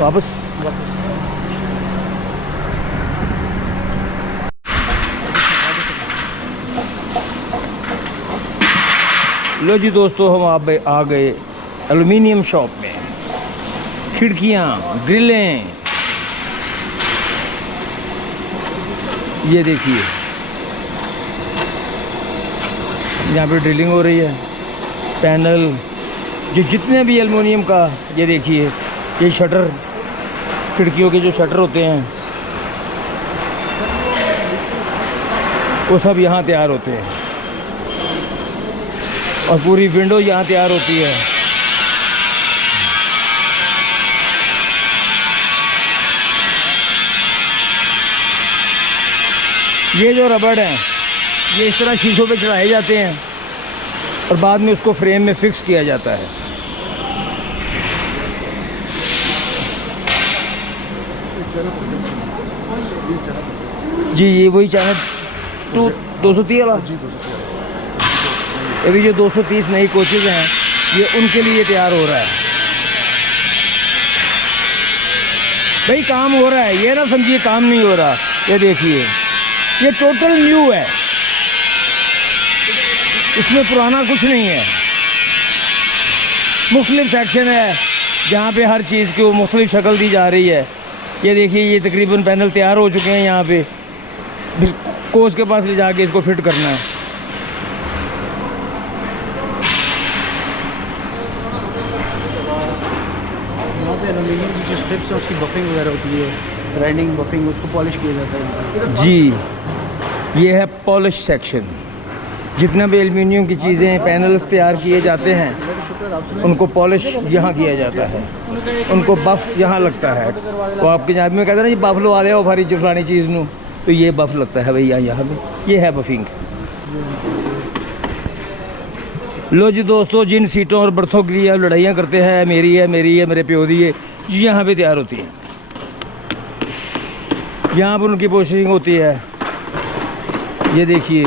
वापस लो जी दोस्तों, हम आ गए एल्युमिनियम शॉप में। खिड़कियाँ, ग्रिलें, ये देखिए यहाँ पे ड्रिलिंग हो रही है। पैनल जो जितने भी एल्युमिनियम का, ये देखिए ये शटर, खिड़कियों के जो शटर होते हैं वो सब यहाँ तैयार होते हैं और पूरी विंडो यहाँ तैयार होती है। ये जो रबड़ हैं ये इस तरह शीशों पे चढ़ाए जाते हैं और बाद में उसको फ्रेम में फिक्स किया जाता है। जी ये वही चाइना 230 वाला। अभी जो 230 नई कोचेज़ हैं ये उनके लिए तैयार हो रहा है। भाई काम हो रहा है, ये ना समझिए काम नहीं हो रहा। ये देखिए ये टोटल न्यू है, इसमें पुराना कुछ नहीं है। मुख्तलिफ सेक्शन है जहाँ पे हर चीज़ की वो मुख्तलिफ शक्ल दी जा रही है। ये देखिए ये तकरीबन पैनल तैयार हो चुके हैं। यहाँ पे कोच के पास ले जाके इसको फिट करना है। यहाँ पे एल्यूमिनियम की जो स्ट्रिप्स है उसकी बफिंग वगैरह होती है, ग्राइंडिंग बफिंग, उसको पॉलिश किया जाता है। जी ये है पॉलिश सेक्शन। जितना भी एल्युमिनियम की चीज़ें पैनल्स तैयार किए जाते हैं उनको पॉलिश यहाँ किया जाता है, उनको बफ यहाँ लगता है। तो आपके जहाँ में कहते हैं ना ये बफ लवा ले और फारी फलानी चीज़ नू, तो ये बफ लगता है भैया यहाँ पे। ये है बफिंग। लो जी दोस्तों, जिन सीटों और बर्थों के लिए आप लड़ाइयाँ करते हैं, मेरी है मेरे प्यो दी है, यहाँ पे तैयार होती है। यहाँ पर उनकी पोस्टिंग होती है। ये देखिए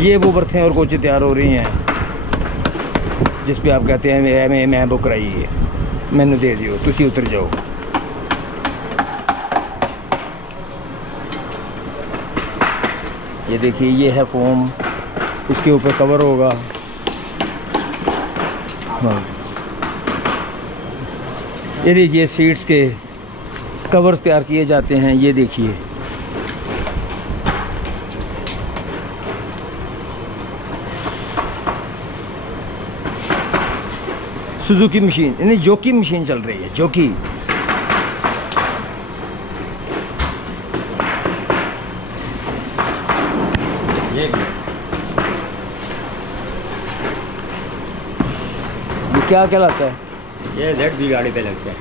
ये वो बर्थें और कोचें तैयार हो रही हैं जिस पे आप कहते हैं मैं बुक कराइए, मैंने दे दियो, तुसी उतर जाओ। ये देखिए ये है फोम, इसके ऊपर कवर होगा। ये देखिए सीट्स के कवर्स तैयार किए जाते हैं। ये देखिए सुजुकी मशीन, यानी जोकी मशीन चल रही है, जोकी। ये क्या कहलाता है? ये ZB गाड़ी पे लगता है,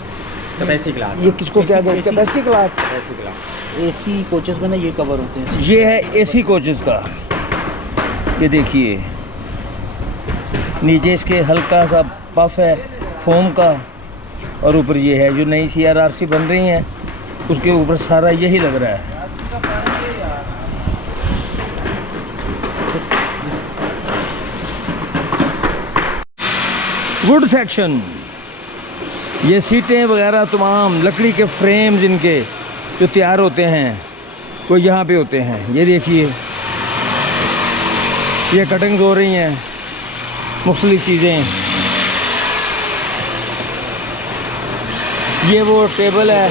कैपेसिटी क्लास। ये किसको क्या कहते हैं? Capacity class. Capacity class AC coaches में ना ये कवर होते हैं। ये है एसी कोचेस का। ये देखिए नीचे इसके हल्का सा पफ है फोम का, और ऊपर ये है जो नई CRRC बन रही हैं उसके ऊपर सारा यही लग रहा है। वुड सेक्शन, ये सीटें वगैरह तमाम लकड़ी के फ्रेम जिनके जो तैयार होते हैं वो यहाँ पे होते हैं। ये देखिए ये कटिंग्स हो रही हैं, मुख्तलिफ चीज़ें। ये वो टेबल है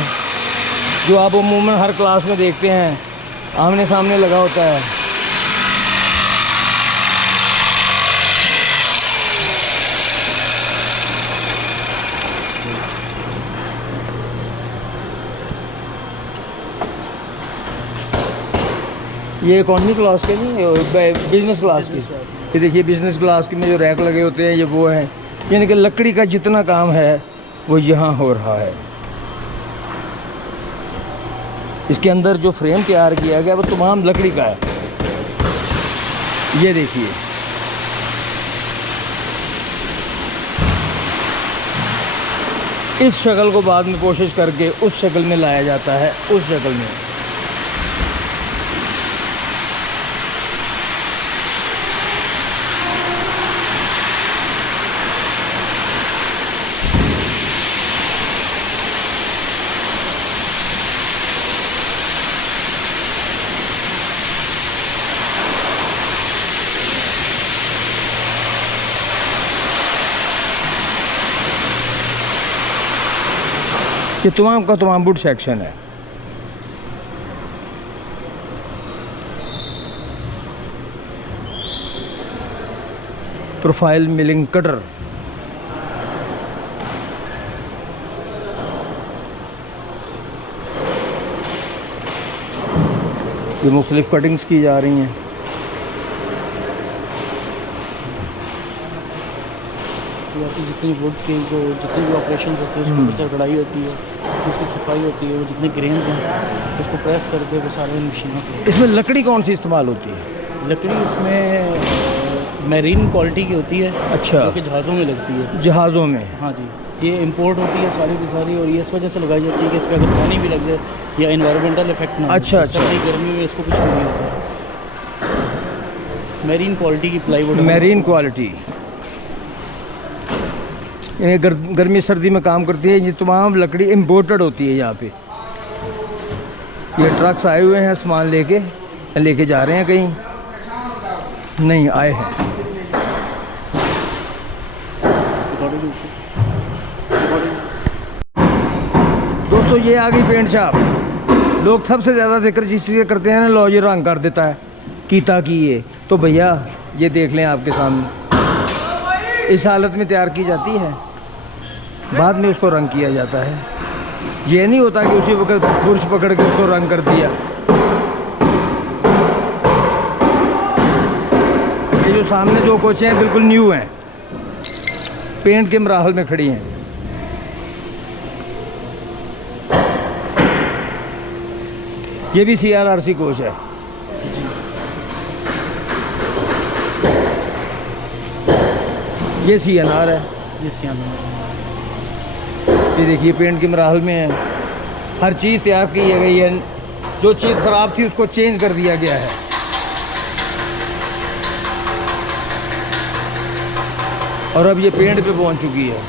जो आप अमूमन हर क्लास में देखते हैं, आमने सामने लगा होता है। ये इकॉनमी क्लास के नहीं, बिजनेस क्लास की। ये देखिए बिजनेस क्लास के में जो रैक लगे होते हैं ये वो हैं, यानी कि लकड़ी का जितना काम है वो यहाँ हो रहा है। इसके अंदर जो फ्रेम तैयार किया गया वो तमाम लकड़ी का है। ये देखिए इस शक्ल को बाद में कोशिश करके उस शक्ल में लाया जाता है, उस शक्ल में। ये तमाम का तमाम वुड सेक्शन है। प्रोफाइल मिलिंग कटर, ये मुख्तलिफ कटिंग्स की जा रही हैं। बाकी जितनी वुड की जो जितने भी ऑपरेशन होते हैं उसको ऊपर कढ़ाई होती है, उसकी सफाई होती है, वो जितने ग्रेन्स हैं उसको प्रेस करके वो सारे मशीनों के। इसमें लकड़ी कौन सी इस्तेमाल होती है? लकड़ी इसमें मैरीन क्वालिटी की होती है। अच्छा। जो कि जहाज़ों में लगती है। जहाज़ों में? हाँ जी, ये इंपोर्ट होती है सारी की सारी, और ये इस वजह से लगाई जाती है कि इस पर अगर पानी भी लग जाए या इन्वायरमेंटल इफेक्ट ना हो। अच्छा। सर्दी गर्मी में इसको कुछ भी नहीं होता है। मैरीन क्वालिटी की प्लाईवुड। मैरीन क्वालिटी ये गर्मी सर्दी में काम करती है। ये तमाम लकड़ी इम्पोर्टेड होती है यहाँ पे। ये ट्रक्स आए हुए हैं सामान लेके जा रहे हैं कहीं, नहीं आए हैं। दोस्तों ये आ गई पेंट शॉप। लोग सबसे ज़्यादा जिक्र जिस चीज़ करते हैं ना, लो ये रंग कर देता है कीता की ये, तो भैया ये देख लें आपके सामने इस हालत में तैयार की जाती है, बाद में उसको रंग किया जाता है। ये नहीं होता कि उसी वक्त बुरश पकड़ के उसको रंग कर दिया। ये जो सामने दो कोचें हैं बिल्कुल न्यू हैं, पेंट के मराहल में खड़ी हैं। ये भी CRRC कोच है। ये CNR है। ये देखिए पेंट के मराहल में है, हर चीज़ तैयार की गई है। जो चीज़ ख़राब थी उसको चेंज कर दिया गया है। और अब ये पेंट पे पहुंच चुकी है।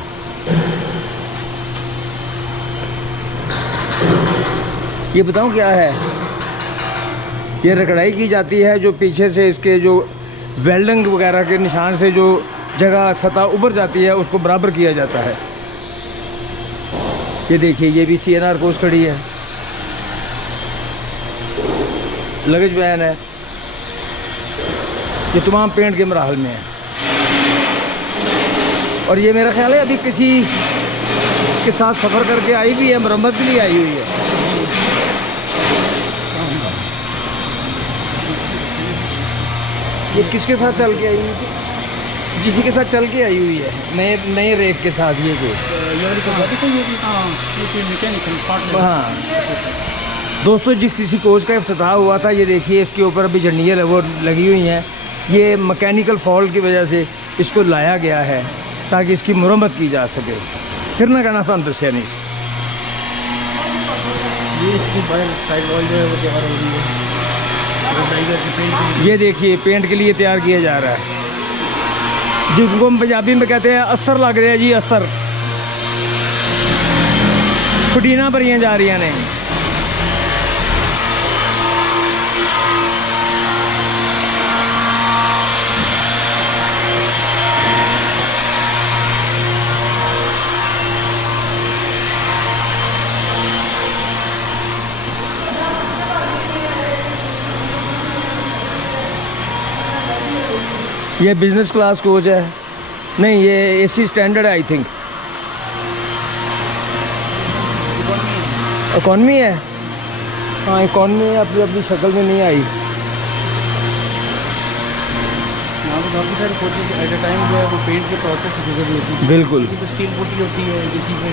ये बताऊं क्या है? ये रकड़ाई की जाती है, जो पीछे से इसके जो वेल्डिंग वगैरह के निशान से जो जगह सतह उभर जाती है उसको बराबर किया जाता है। ये देखिए ये भी CNR कोच खड़ी है, लगेज वैन है। ये तमाम पेंट के मराहल में है। और ये मेरा ख्याल है अभी किसी के साथ सफ़र करके आई भी है, मरम्मत के लिए आई हुई है। ये किसके साथ चल के आई हुई थी? किसी के साथ चल के आई हुई है, नए रेक के साथ। ये जो हाँ दोस्तों, जिस किसी कोच का इफ्तिताह हुआ था, ये देखिए इसके ऊपर अभी झंडियाँ वो लगी हुई हैं। ये मैकेनिकल फॉल्ट की वजह से इसको लाया गया है ताकि इसकी मुरम्मत की जा सके। फिर ना कहना था दसिया नहीं। ये इसकी साइड वॉल जो है वो तैयार हो रही है। ये देखिए पेंट के लिए तैयार किया जा रहा है, जिसको हम पंजाबी में कहते हैं अस्तर लग रहा है जी, अस्तर। पटीना भरियां जा रही ने। ये बिज़नेस क्लास कोच है, नहीं ये AC स्टैंडर्ड है आई थिंक। इकॉनमी है, हाँ इकॉनमी है, अपनी शक्ल में नहीं आई। यहाँ पर काफ़ी सारे कोचेज एट अ टाइम जो है वो पेंट के प्रोसेस से गुजर रही होती है। बिल्कुल। किसी पे स्टील पुट्टी होती है, किसी पे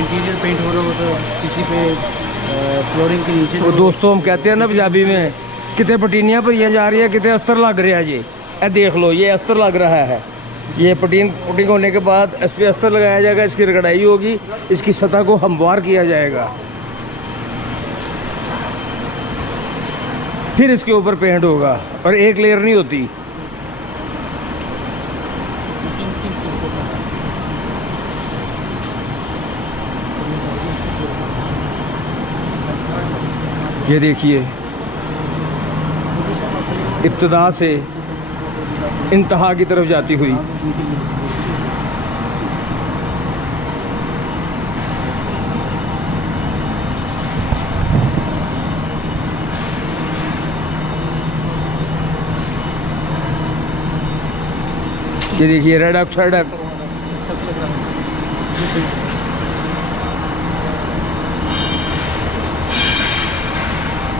इंटीरियर पेंट हो रहा होता है, किसी पे फ्लोरिंग के नीचे। तो दोस्तों हम कहते हैं ना पंजाबी में, कितने पटीनियाँ भरियाँ जा रही है, कितने अस्तर लग रहा है। ये देख लो, ये अस्तर लग रहा है। ये पुटिंग होने के बाद इस पर अस्तर लगाया जाएगा, इसकी रगड़ाई होगी, इसकी सतह को हमवार किया जाएगा, फिर इसके ऊपर पेंट होगा। और एक लेयर नहीं होती। ये देखिए इब्तिदा से इंतहा की तरफ जाती हुई। ये देखिए रेड ऑक्साइड है।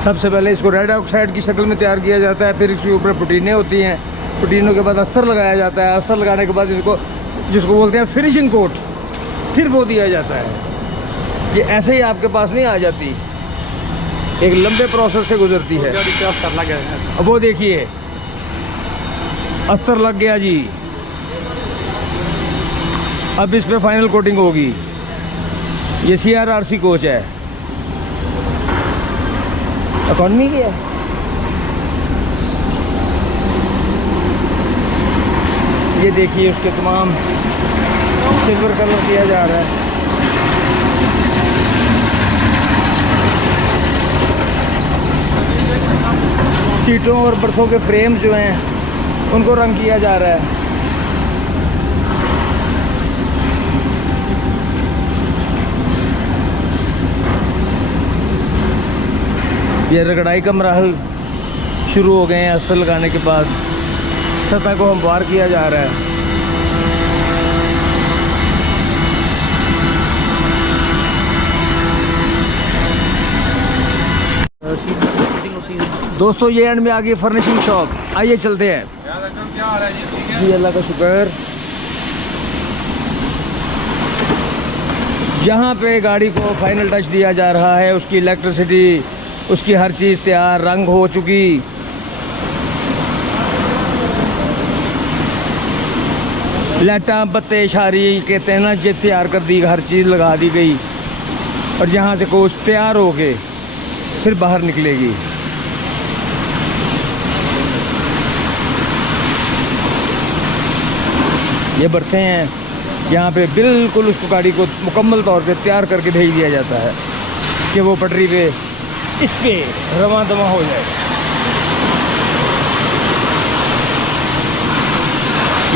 सबसे पहले इसको रेड ऑक्साइड की शक्ल में तैयार किया जाता है, फिर इसके ऊपर पुटीनें होती हैं, पुटीनों के बाद अस्तर लगाया जाता है, अस्तर लगाने के बाद इसको जिसको बोलते हैं फिनिशिंग कोट, फिर वो दिया जाता है। ये ऐसे ही आपके पास नहीं आ जाती, एक लंबे प्रोसेस से गुजरती है। अब वो देखिए अस्तर लग गया जी, अब इस पे फाइनल कोटिंग होगी। ये CRRC कोच है, इकॉनमी की है। ये देखिए उसके तमाम सिल्वर कलर किया जा रहा है। सीटों और बर्थों के फ्रेम जो हैं उनको रंग किया जा रहा है। ये रगड़ाई का मराहल शुरू हो गए हैं। अस्तर लगाने के बाद सतह को हमवार किया जा रहा है। दोस्तों ये एंड में आ गई फर्निशिंग शॉप, आइए चलते हैं। जी अल्लाह का शुक्र। यहाँ पे गाड़ी को फाइनल टच दिया जा रहा है। उसकी इलेक्ट्रिसिटी, उसकी हर चीज़ तैयार, रंग हो चुकी। लाइटां बत्ते इशारी कहते हैं ना, ये तैयार कर दी, हर चीज़ लगा दी गई। और यहाँ से कोच तैयार हो के फिर बाहर निकलेगी। ये बर्थे हैं, यहाँ पे बिल्कुल उसको गाड़ी को मुकम्मल तौर पे तैयार करके भेज दिया जाता है कि वो पटरी पे इस पे रवां दवा हो जाए।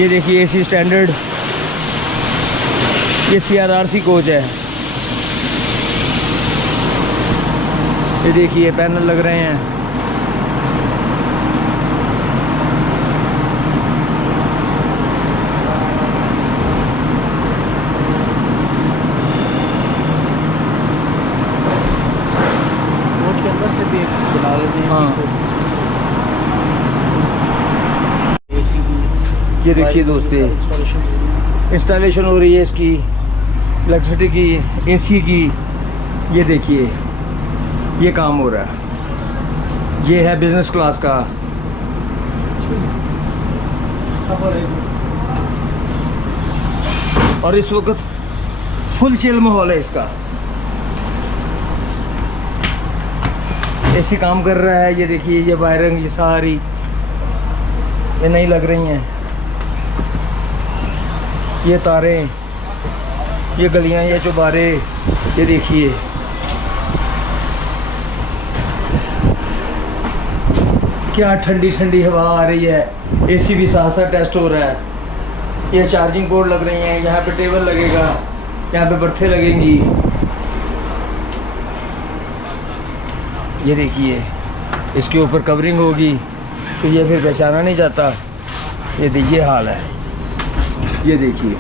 ये देखिए AC स्टैंडर्ड, ये CRRC कोच है। ये देखिए पैनल लग रहे हैं। कोच के अंदर से भी एक बना लेते हैं। हाँ। AC की ये देखिए दोस्तों, इंस्टॉलेशन हो रही है इसकी, इलेक्ट्रिसिटी की, AC की। ये देखिए ये काम हो रहा है। ये है बिजनेस क्लास का। और इस वक्त फुल चिल माहौल है इसका। AC काम कर रहा है। ये देखिए ये वायरिंग, ये सारी ये नहीं लग रही हैं। ये तारें, ये गलियां, ये चौबारे, ये देखिए। क्या ठंडी ठंडी हवा आ रही है। AC भी साथ साथ टेस्ट हो रहा है। ये चार्जिंग बोर्ड लग रही हैं। यहाँ पे टेबल लगेगा, यहाँ पे बर्थे लगेंगी। ये देखिए इसके ऊपर कवरिंग होगी तो ये फिर पहचाना नहीं जाता। ये देखिए हाल है। ये देखिए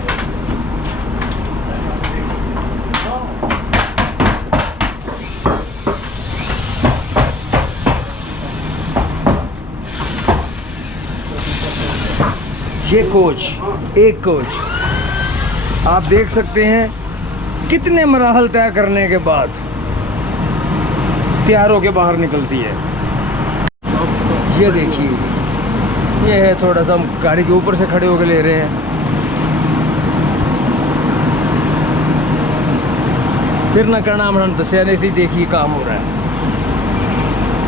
ये कोच, एक कोच आप देख सकते हैं कितने मराहल तय करने के बाद तैयार होके बाहर निकलती है। ये देखिए ये है, थोड़ा सा हम गाड़ी के ऊपर से खड़े होकर ले रहे हैं। फिर ना करना हम दसिया नहीं थी। देखिए काम हो रहा है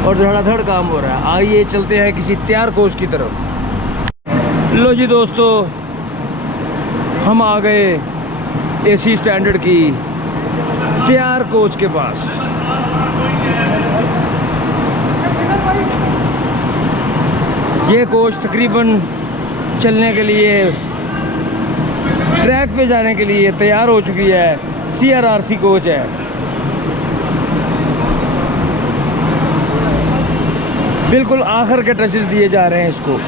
और धड़ाधड़ काम हो रहा है। आइए चलते हैं किसी तैयार कोच की तरफ। लो जी दोस्तों, हम आ गए AC स्टैंडर्ड की तैयार कोच के पास। ये कोच तकरीबन चलने के लिए, ट्रैक पे जाने के लिए तैयार हो चुकी है। CRRC कोच है। बिल्कुल आखिर के टचेस दिए जा रहे हैं इसको।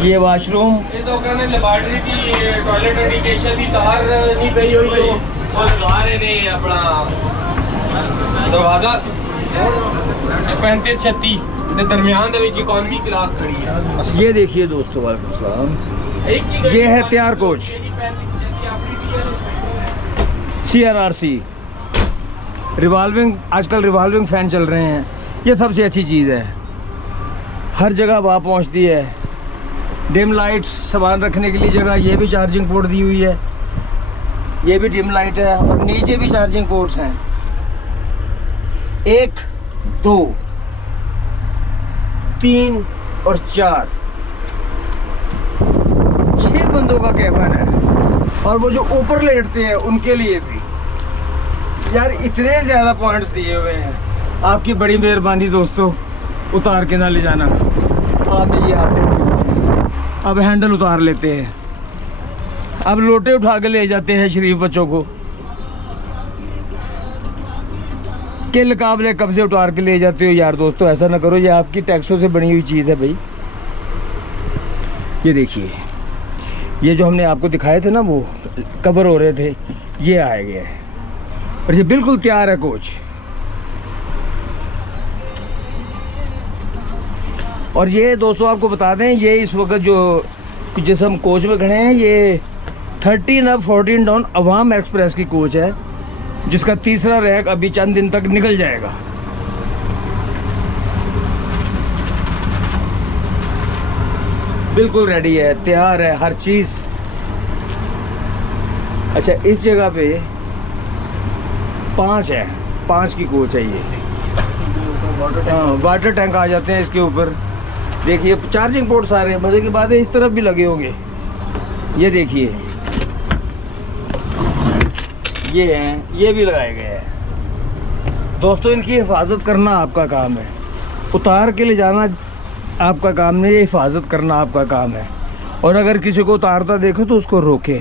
ये वाशरूम, ये तो कहने लैबोरेटरी की टॉयलेट इंडिकेशन की तार नहीं पई हुई हो और द्वारे ने अपना दरवाजा 35 36 ਦੇ ਦਰਮਿਆਨ ਦੇ ਵਿੱਚ ਇਕਨੋਮੀ ਕਲਾਸ ਖੜੀ ਹੈ। ये देखिए दोस्तों, वालेकुम सलाम, ये है तैयार कोच CRRC रिवॉल्विंग। आजकल रिवॉल्विंग फ़ैन चल रहे हैं, ये सबसे अच्छी चीज़ है। हर जगह वहाँ पहुँचती है। डिम लाइट्स, सामान रखने के लिए जगह, ये भी चार्जिंग पोर्ट दी हुई है, ये भी डिम लाइट है और नीचे भी चार्जिंग पोर्ट्स हैं। 1 2 3 और 4 6 बंदों का केबिन है। और वो जो ऊपर लेटते हैं उनके लिए भी यार इतने ज़्यादा पॉइंट्स दिए हुए हैं। आपकी बड़ी मेहरबानी दोस्तों, उतार के ना ले जाना। आप ये आते हैं, अब हैंडल उतार लेते हैं, अब लोटे उठा के ले जाते हैं शरीफ बच्चों को के मुकाबले कब से उतार के ले जाते हो यार दोस्तों। ऐसा ना करो, ये आपकी टैक्सों से बनी हुई चीज़ है भाई। ये देखिए, ये जो हमने आपको दिखाए थे ना, वो कवर हो रहे थे, ये आए गए और ये बिल्कुल तैयार है कोच। और ये दोस्तों आपको बता दें, ये इस वक्त जो जिस हम कोच में खड़े हैं, ये 13 अप 14 डाउन अवाम एक्सप्रेस की कोच है, जिसका तीसरा रैक अभी चंद दिन तक निकल जाएगा। बिल्कुल रेडी है, तैयार है हर चीज़। अच्छा, इस जगह पे 5 है, 5 की कोच है ये। हाँ, वाटर टैंक आ जाते हैं इसके ऊपर। देखिए चार्जिंग पोर्ट सारे, मज़े की बात है, इस तरफ भी लगे होंगे। ये देखिए, ये हैं, ये भी लगाए गए हैं। दोस्तों इनकी हिफाजत करना आपका काम है, उतार के ले जाना आपका काम नहीं, ये हिफाजत करना आपका काम है। और अगर किसी को उतारता देखो तो उसको रोके।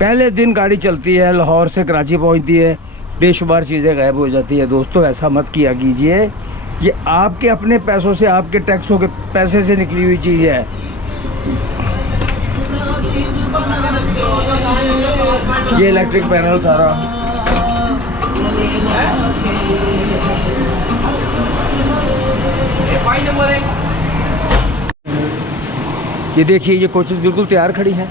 पहले दिन गाड़ी चलती है, लाहौर से कराची पहुंचती है, बेशुमार चीज़ें गायब हो जाती है। दोस्तों ऐसा मत किया कीजिए, ये आपके अपने पैसों से, आपके टैक्सों के पैसे से निकली हुई चीज़ है। ये इलेक्ट्रिक पैनल सारा, ये देखिए, ये कोचेस बिल्कुल तैयार खड़ी हैं।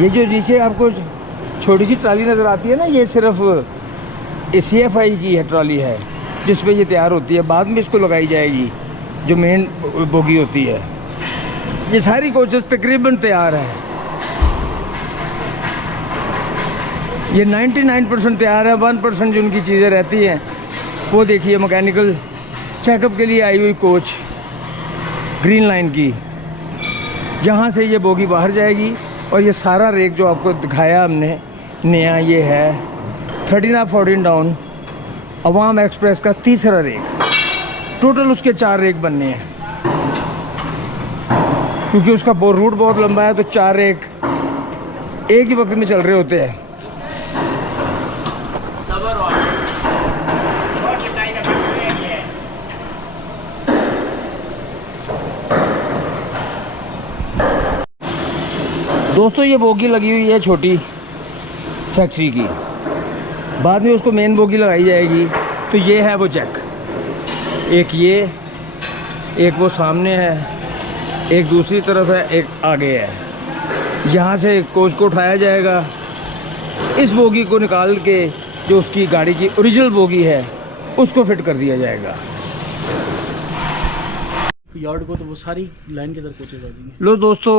ये जो नीचे आपको छोटी सी ट्राली नज़र आती है ना, ये सिर्फ CFI की है ट्राली है, जिसपे ये तैयार होती है। बाद में इसको लगाई जाएगी जो मेन बोगी होती है। ये सारी कोचेस तकरीबन तैयार है, ये 99% तैयार है। 1% जो उनकी चीज़ें रहती हैं वो देखिए, मैकेनिकल चेकअप के लिए आई हुई कोच ग्रीन लाइन की, यहाँ से ये बोगी बाहर जाएगी। और ये सारा रेक जो आपको दिखाया हमने नया, ये है 13 अप 14 डाउन अवाम एक्सप्रेस का तीसरा रेक। टोटल उसके 4 रेक बनने हैं, क्योंकि उसका रूट बहुत लंबा है, तो 4 रेक एक ही वक्त में चल रहे होते हैं। दोस्तों ये बोगी लगी हुई है छोटी फैक्ट्री की, बाद में उसको मेन बोगी लगाई जाएगी। तो ये है वो जैक, एक ये, एक वो सामने है, एक दूसरी तरफ है, एक आगे है। यहाँ से कोच को उठाया जाएगा, इस बोगी को निकाल के जो उसकी गाड़ी की ओरिजिनल बोगी है उसको फिट कर दिया जाएगा। यार्ड को तो वो सारी लाइन के अंदर कोचेज आ जाएंगे। लो दोस्तों,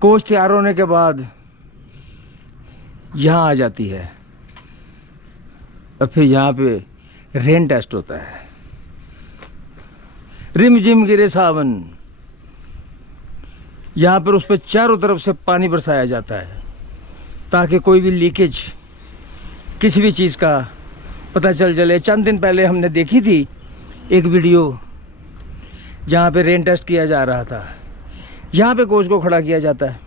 कोच तैयार होने के बाद यहाँ आ जाती है और फिर यहाँ पे रेन टेस्ट होता है। रिम जिम गिरे सावन, यहाँ पर उस पर चारों तरफ से पानी बरसाया जाता है, ताकि कोई भी लीकेज किसी भी चीज़ का पता चल चले। चंद दिन पहले हमने देखी थी एक वीडियो जहाँ पे रेन टेस्ट किया जा रहा था। यहाँ पे कोच को खड़ा किया जाता है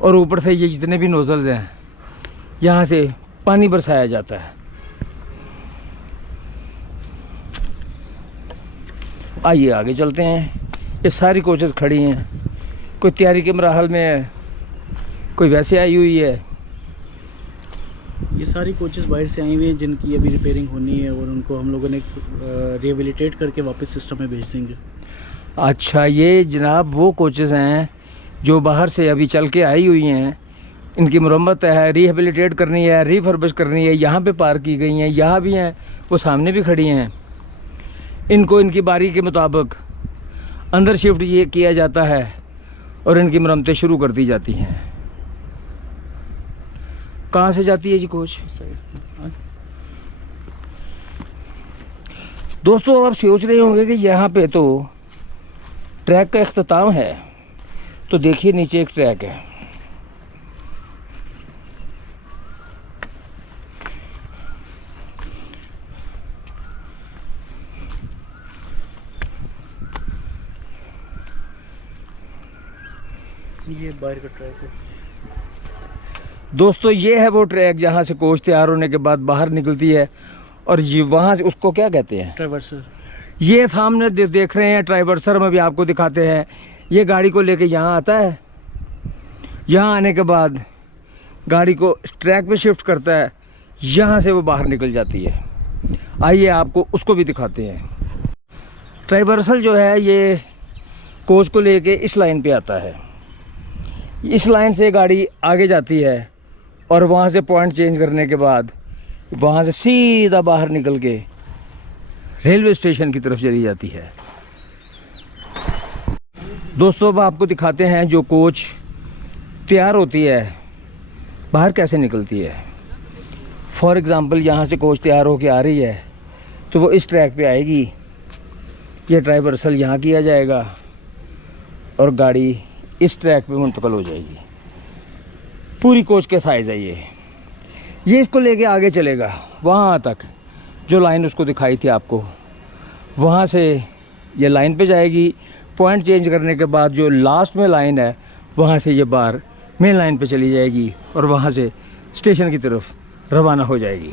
और ऊपर से ये जितने भी नोजल्स हैं यहाँ से पानी बरसाया जाता है। आइए आगे चलते हैं। ये सारी कोचेस खड़ी हैं, कोई तैयारी के मराहल में है, कोई वैसे आई हुई है? ये सारी कोचेस बाहर से आई हुई हैं जिनकी अभी रिपेयरिंग होनी है और उनको हम लोगों ने रिहेबिलिटेट करके वापस सिस्टम में भेज देंगे। अच्छा, ये जनाब वो कोचेस हैं जो बाहर से अभी चल के आई हुई हैं, इनकी मरम्मत है, रिहेबिलिटेट करनी है, रिफर्बिश करनी है। यहाँ पे पार्क की गई हैं, यहाँ भी हैं, वो सामने भी खड़ी हैं। इनको इनकी बारी के मुताबिक अंदर शिफ्ट ये किया जाता है और इनकी मरम्मतें शुरू कर दी जाती हैं। कहाँ से जाती है जी कोच? दोस्तों, अब आप सोच रहे होंगे कि यहाँ पे तो ट्रैक का इख्तिताम है, तो देखिए नीचे एक ट्रैक है। ये बाहर का ट्रैक है दोस्तों, ये है वो ट्रैक जहाँ से कोच तैयार होने के बाद बाहर निकलती है और ये वहाँ से उसको क्या कहते हैं? ट्रैवर्सर। ये सामने देख रहे हैं ट्राइवर्सर में भी आपको दिखाते हैं। ये गाड़ी को लेके यहाँ आता है, यहाँ आने के बाद गाड़ी को ट्रैक पे शिफ्ट करता है, यहाँ से वो बाहर निकल जाती है। आइए आपको उसको भी दिखाते हैं। ट्राइवर्सल जो है ये कोच को लेके इस लाइन पे आता है, इस लाइन से गाड़ी आगे जाती है और वहाँ से पॉइंट चेंज करने के बाद वहाँ से सीधा बाहर निकल के रेलवे स्टेशन की तरफ चली जाती है। दोस्तों, अब आपको दिखाते हैं जो कोच तैयार होती है बाहर कैसे निकलती है। फॉर एग्ज़ाम्पल, यहाँ से कोच तैयार होके आ रही है तो वो इस ट्रैक पे आएगी, ये ट्राइवर्सल यहाँ किया जाएगा और गाड़ी इस ट्रैक पे मुंतकिल हो जाएगी। पूरी कोच के साइज़ है ये इसको लेके आगे चलेगा वहाँ तक जो लाइन उसको दिखाई थी आपको, वहाँ से ये लाइन पे जाएगी। पॉइंट चेंज करने के बाद जो लास्ट में लाइन है वहाँ से ये बाहर मेन लाइन पे चली जाएगी और वहाँ से स्टेशन की तरफ रवाना हो जाएगी।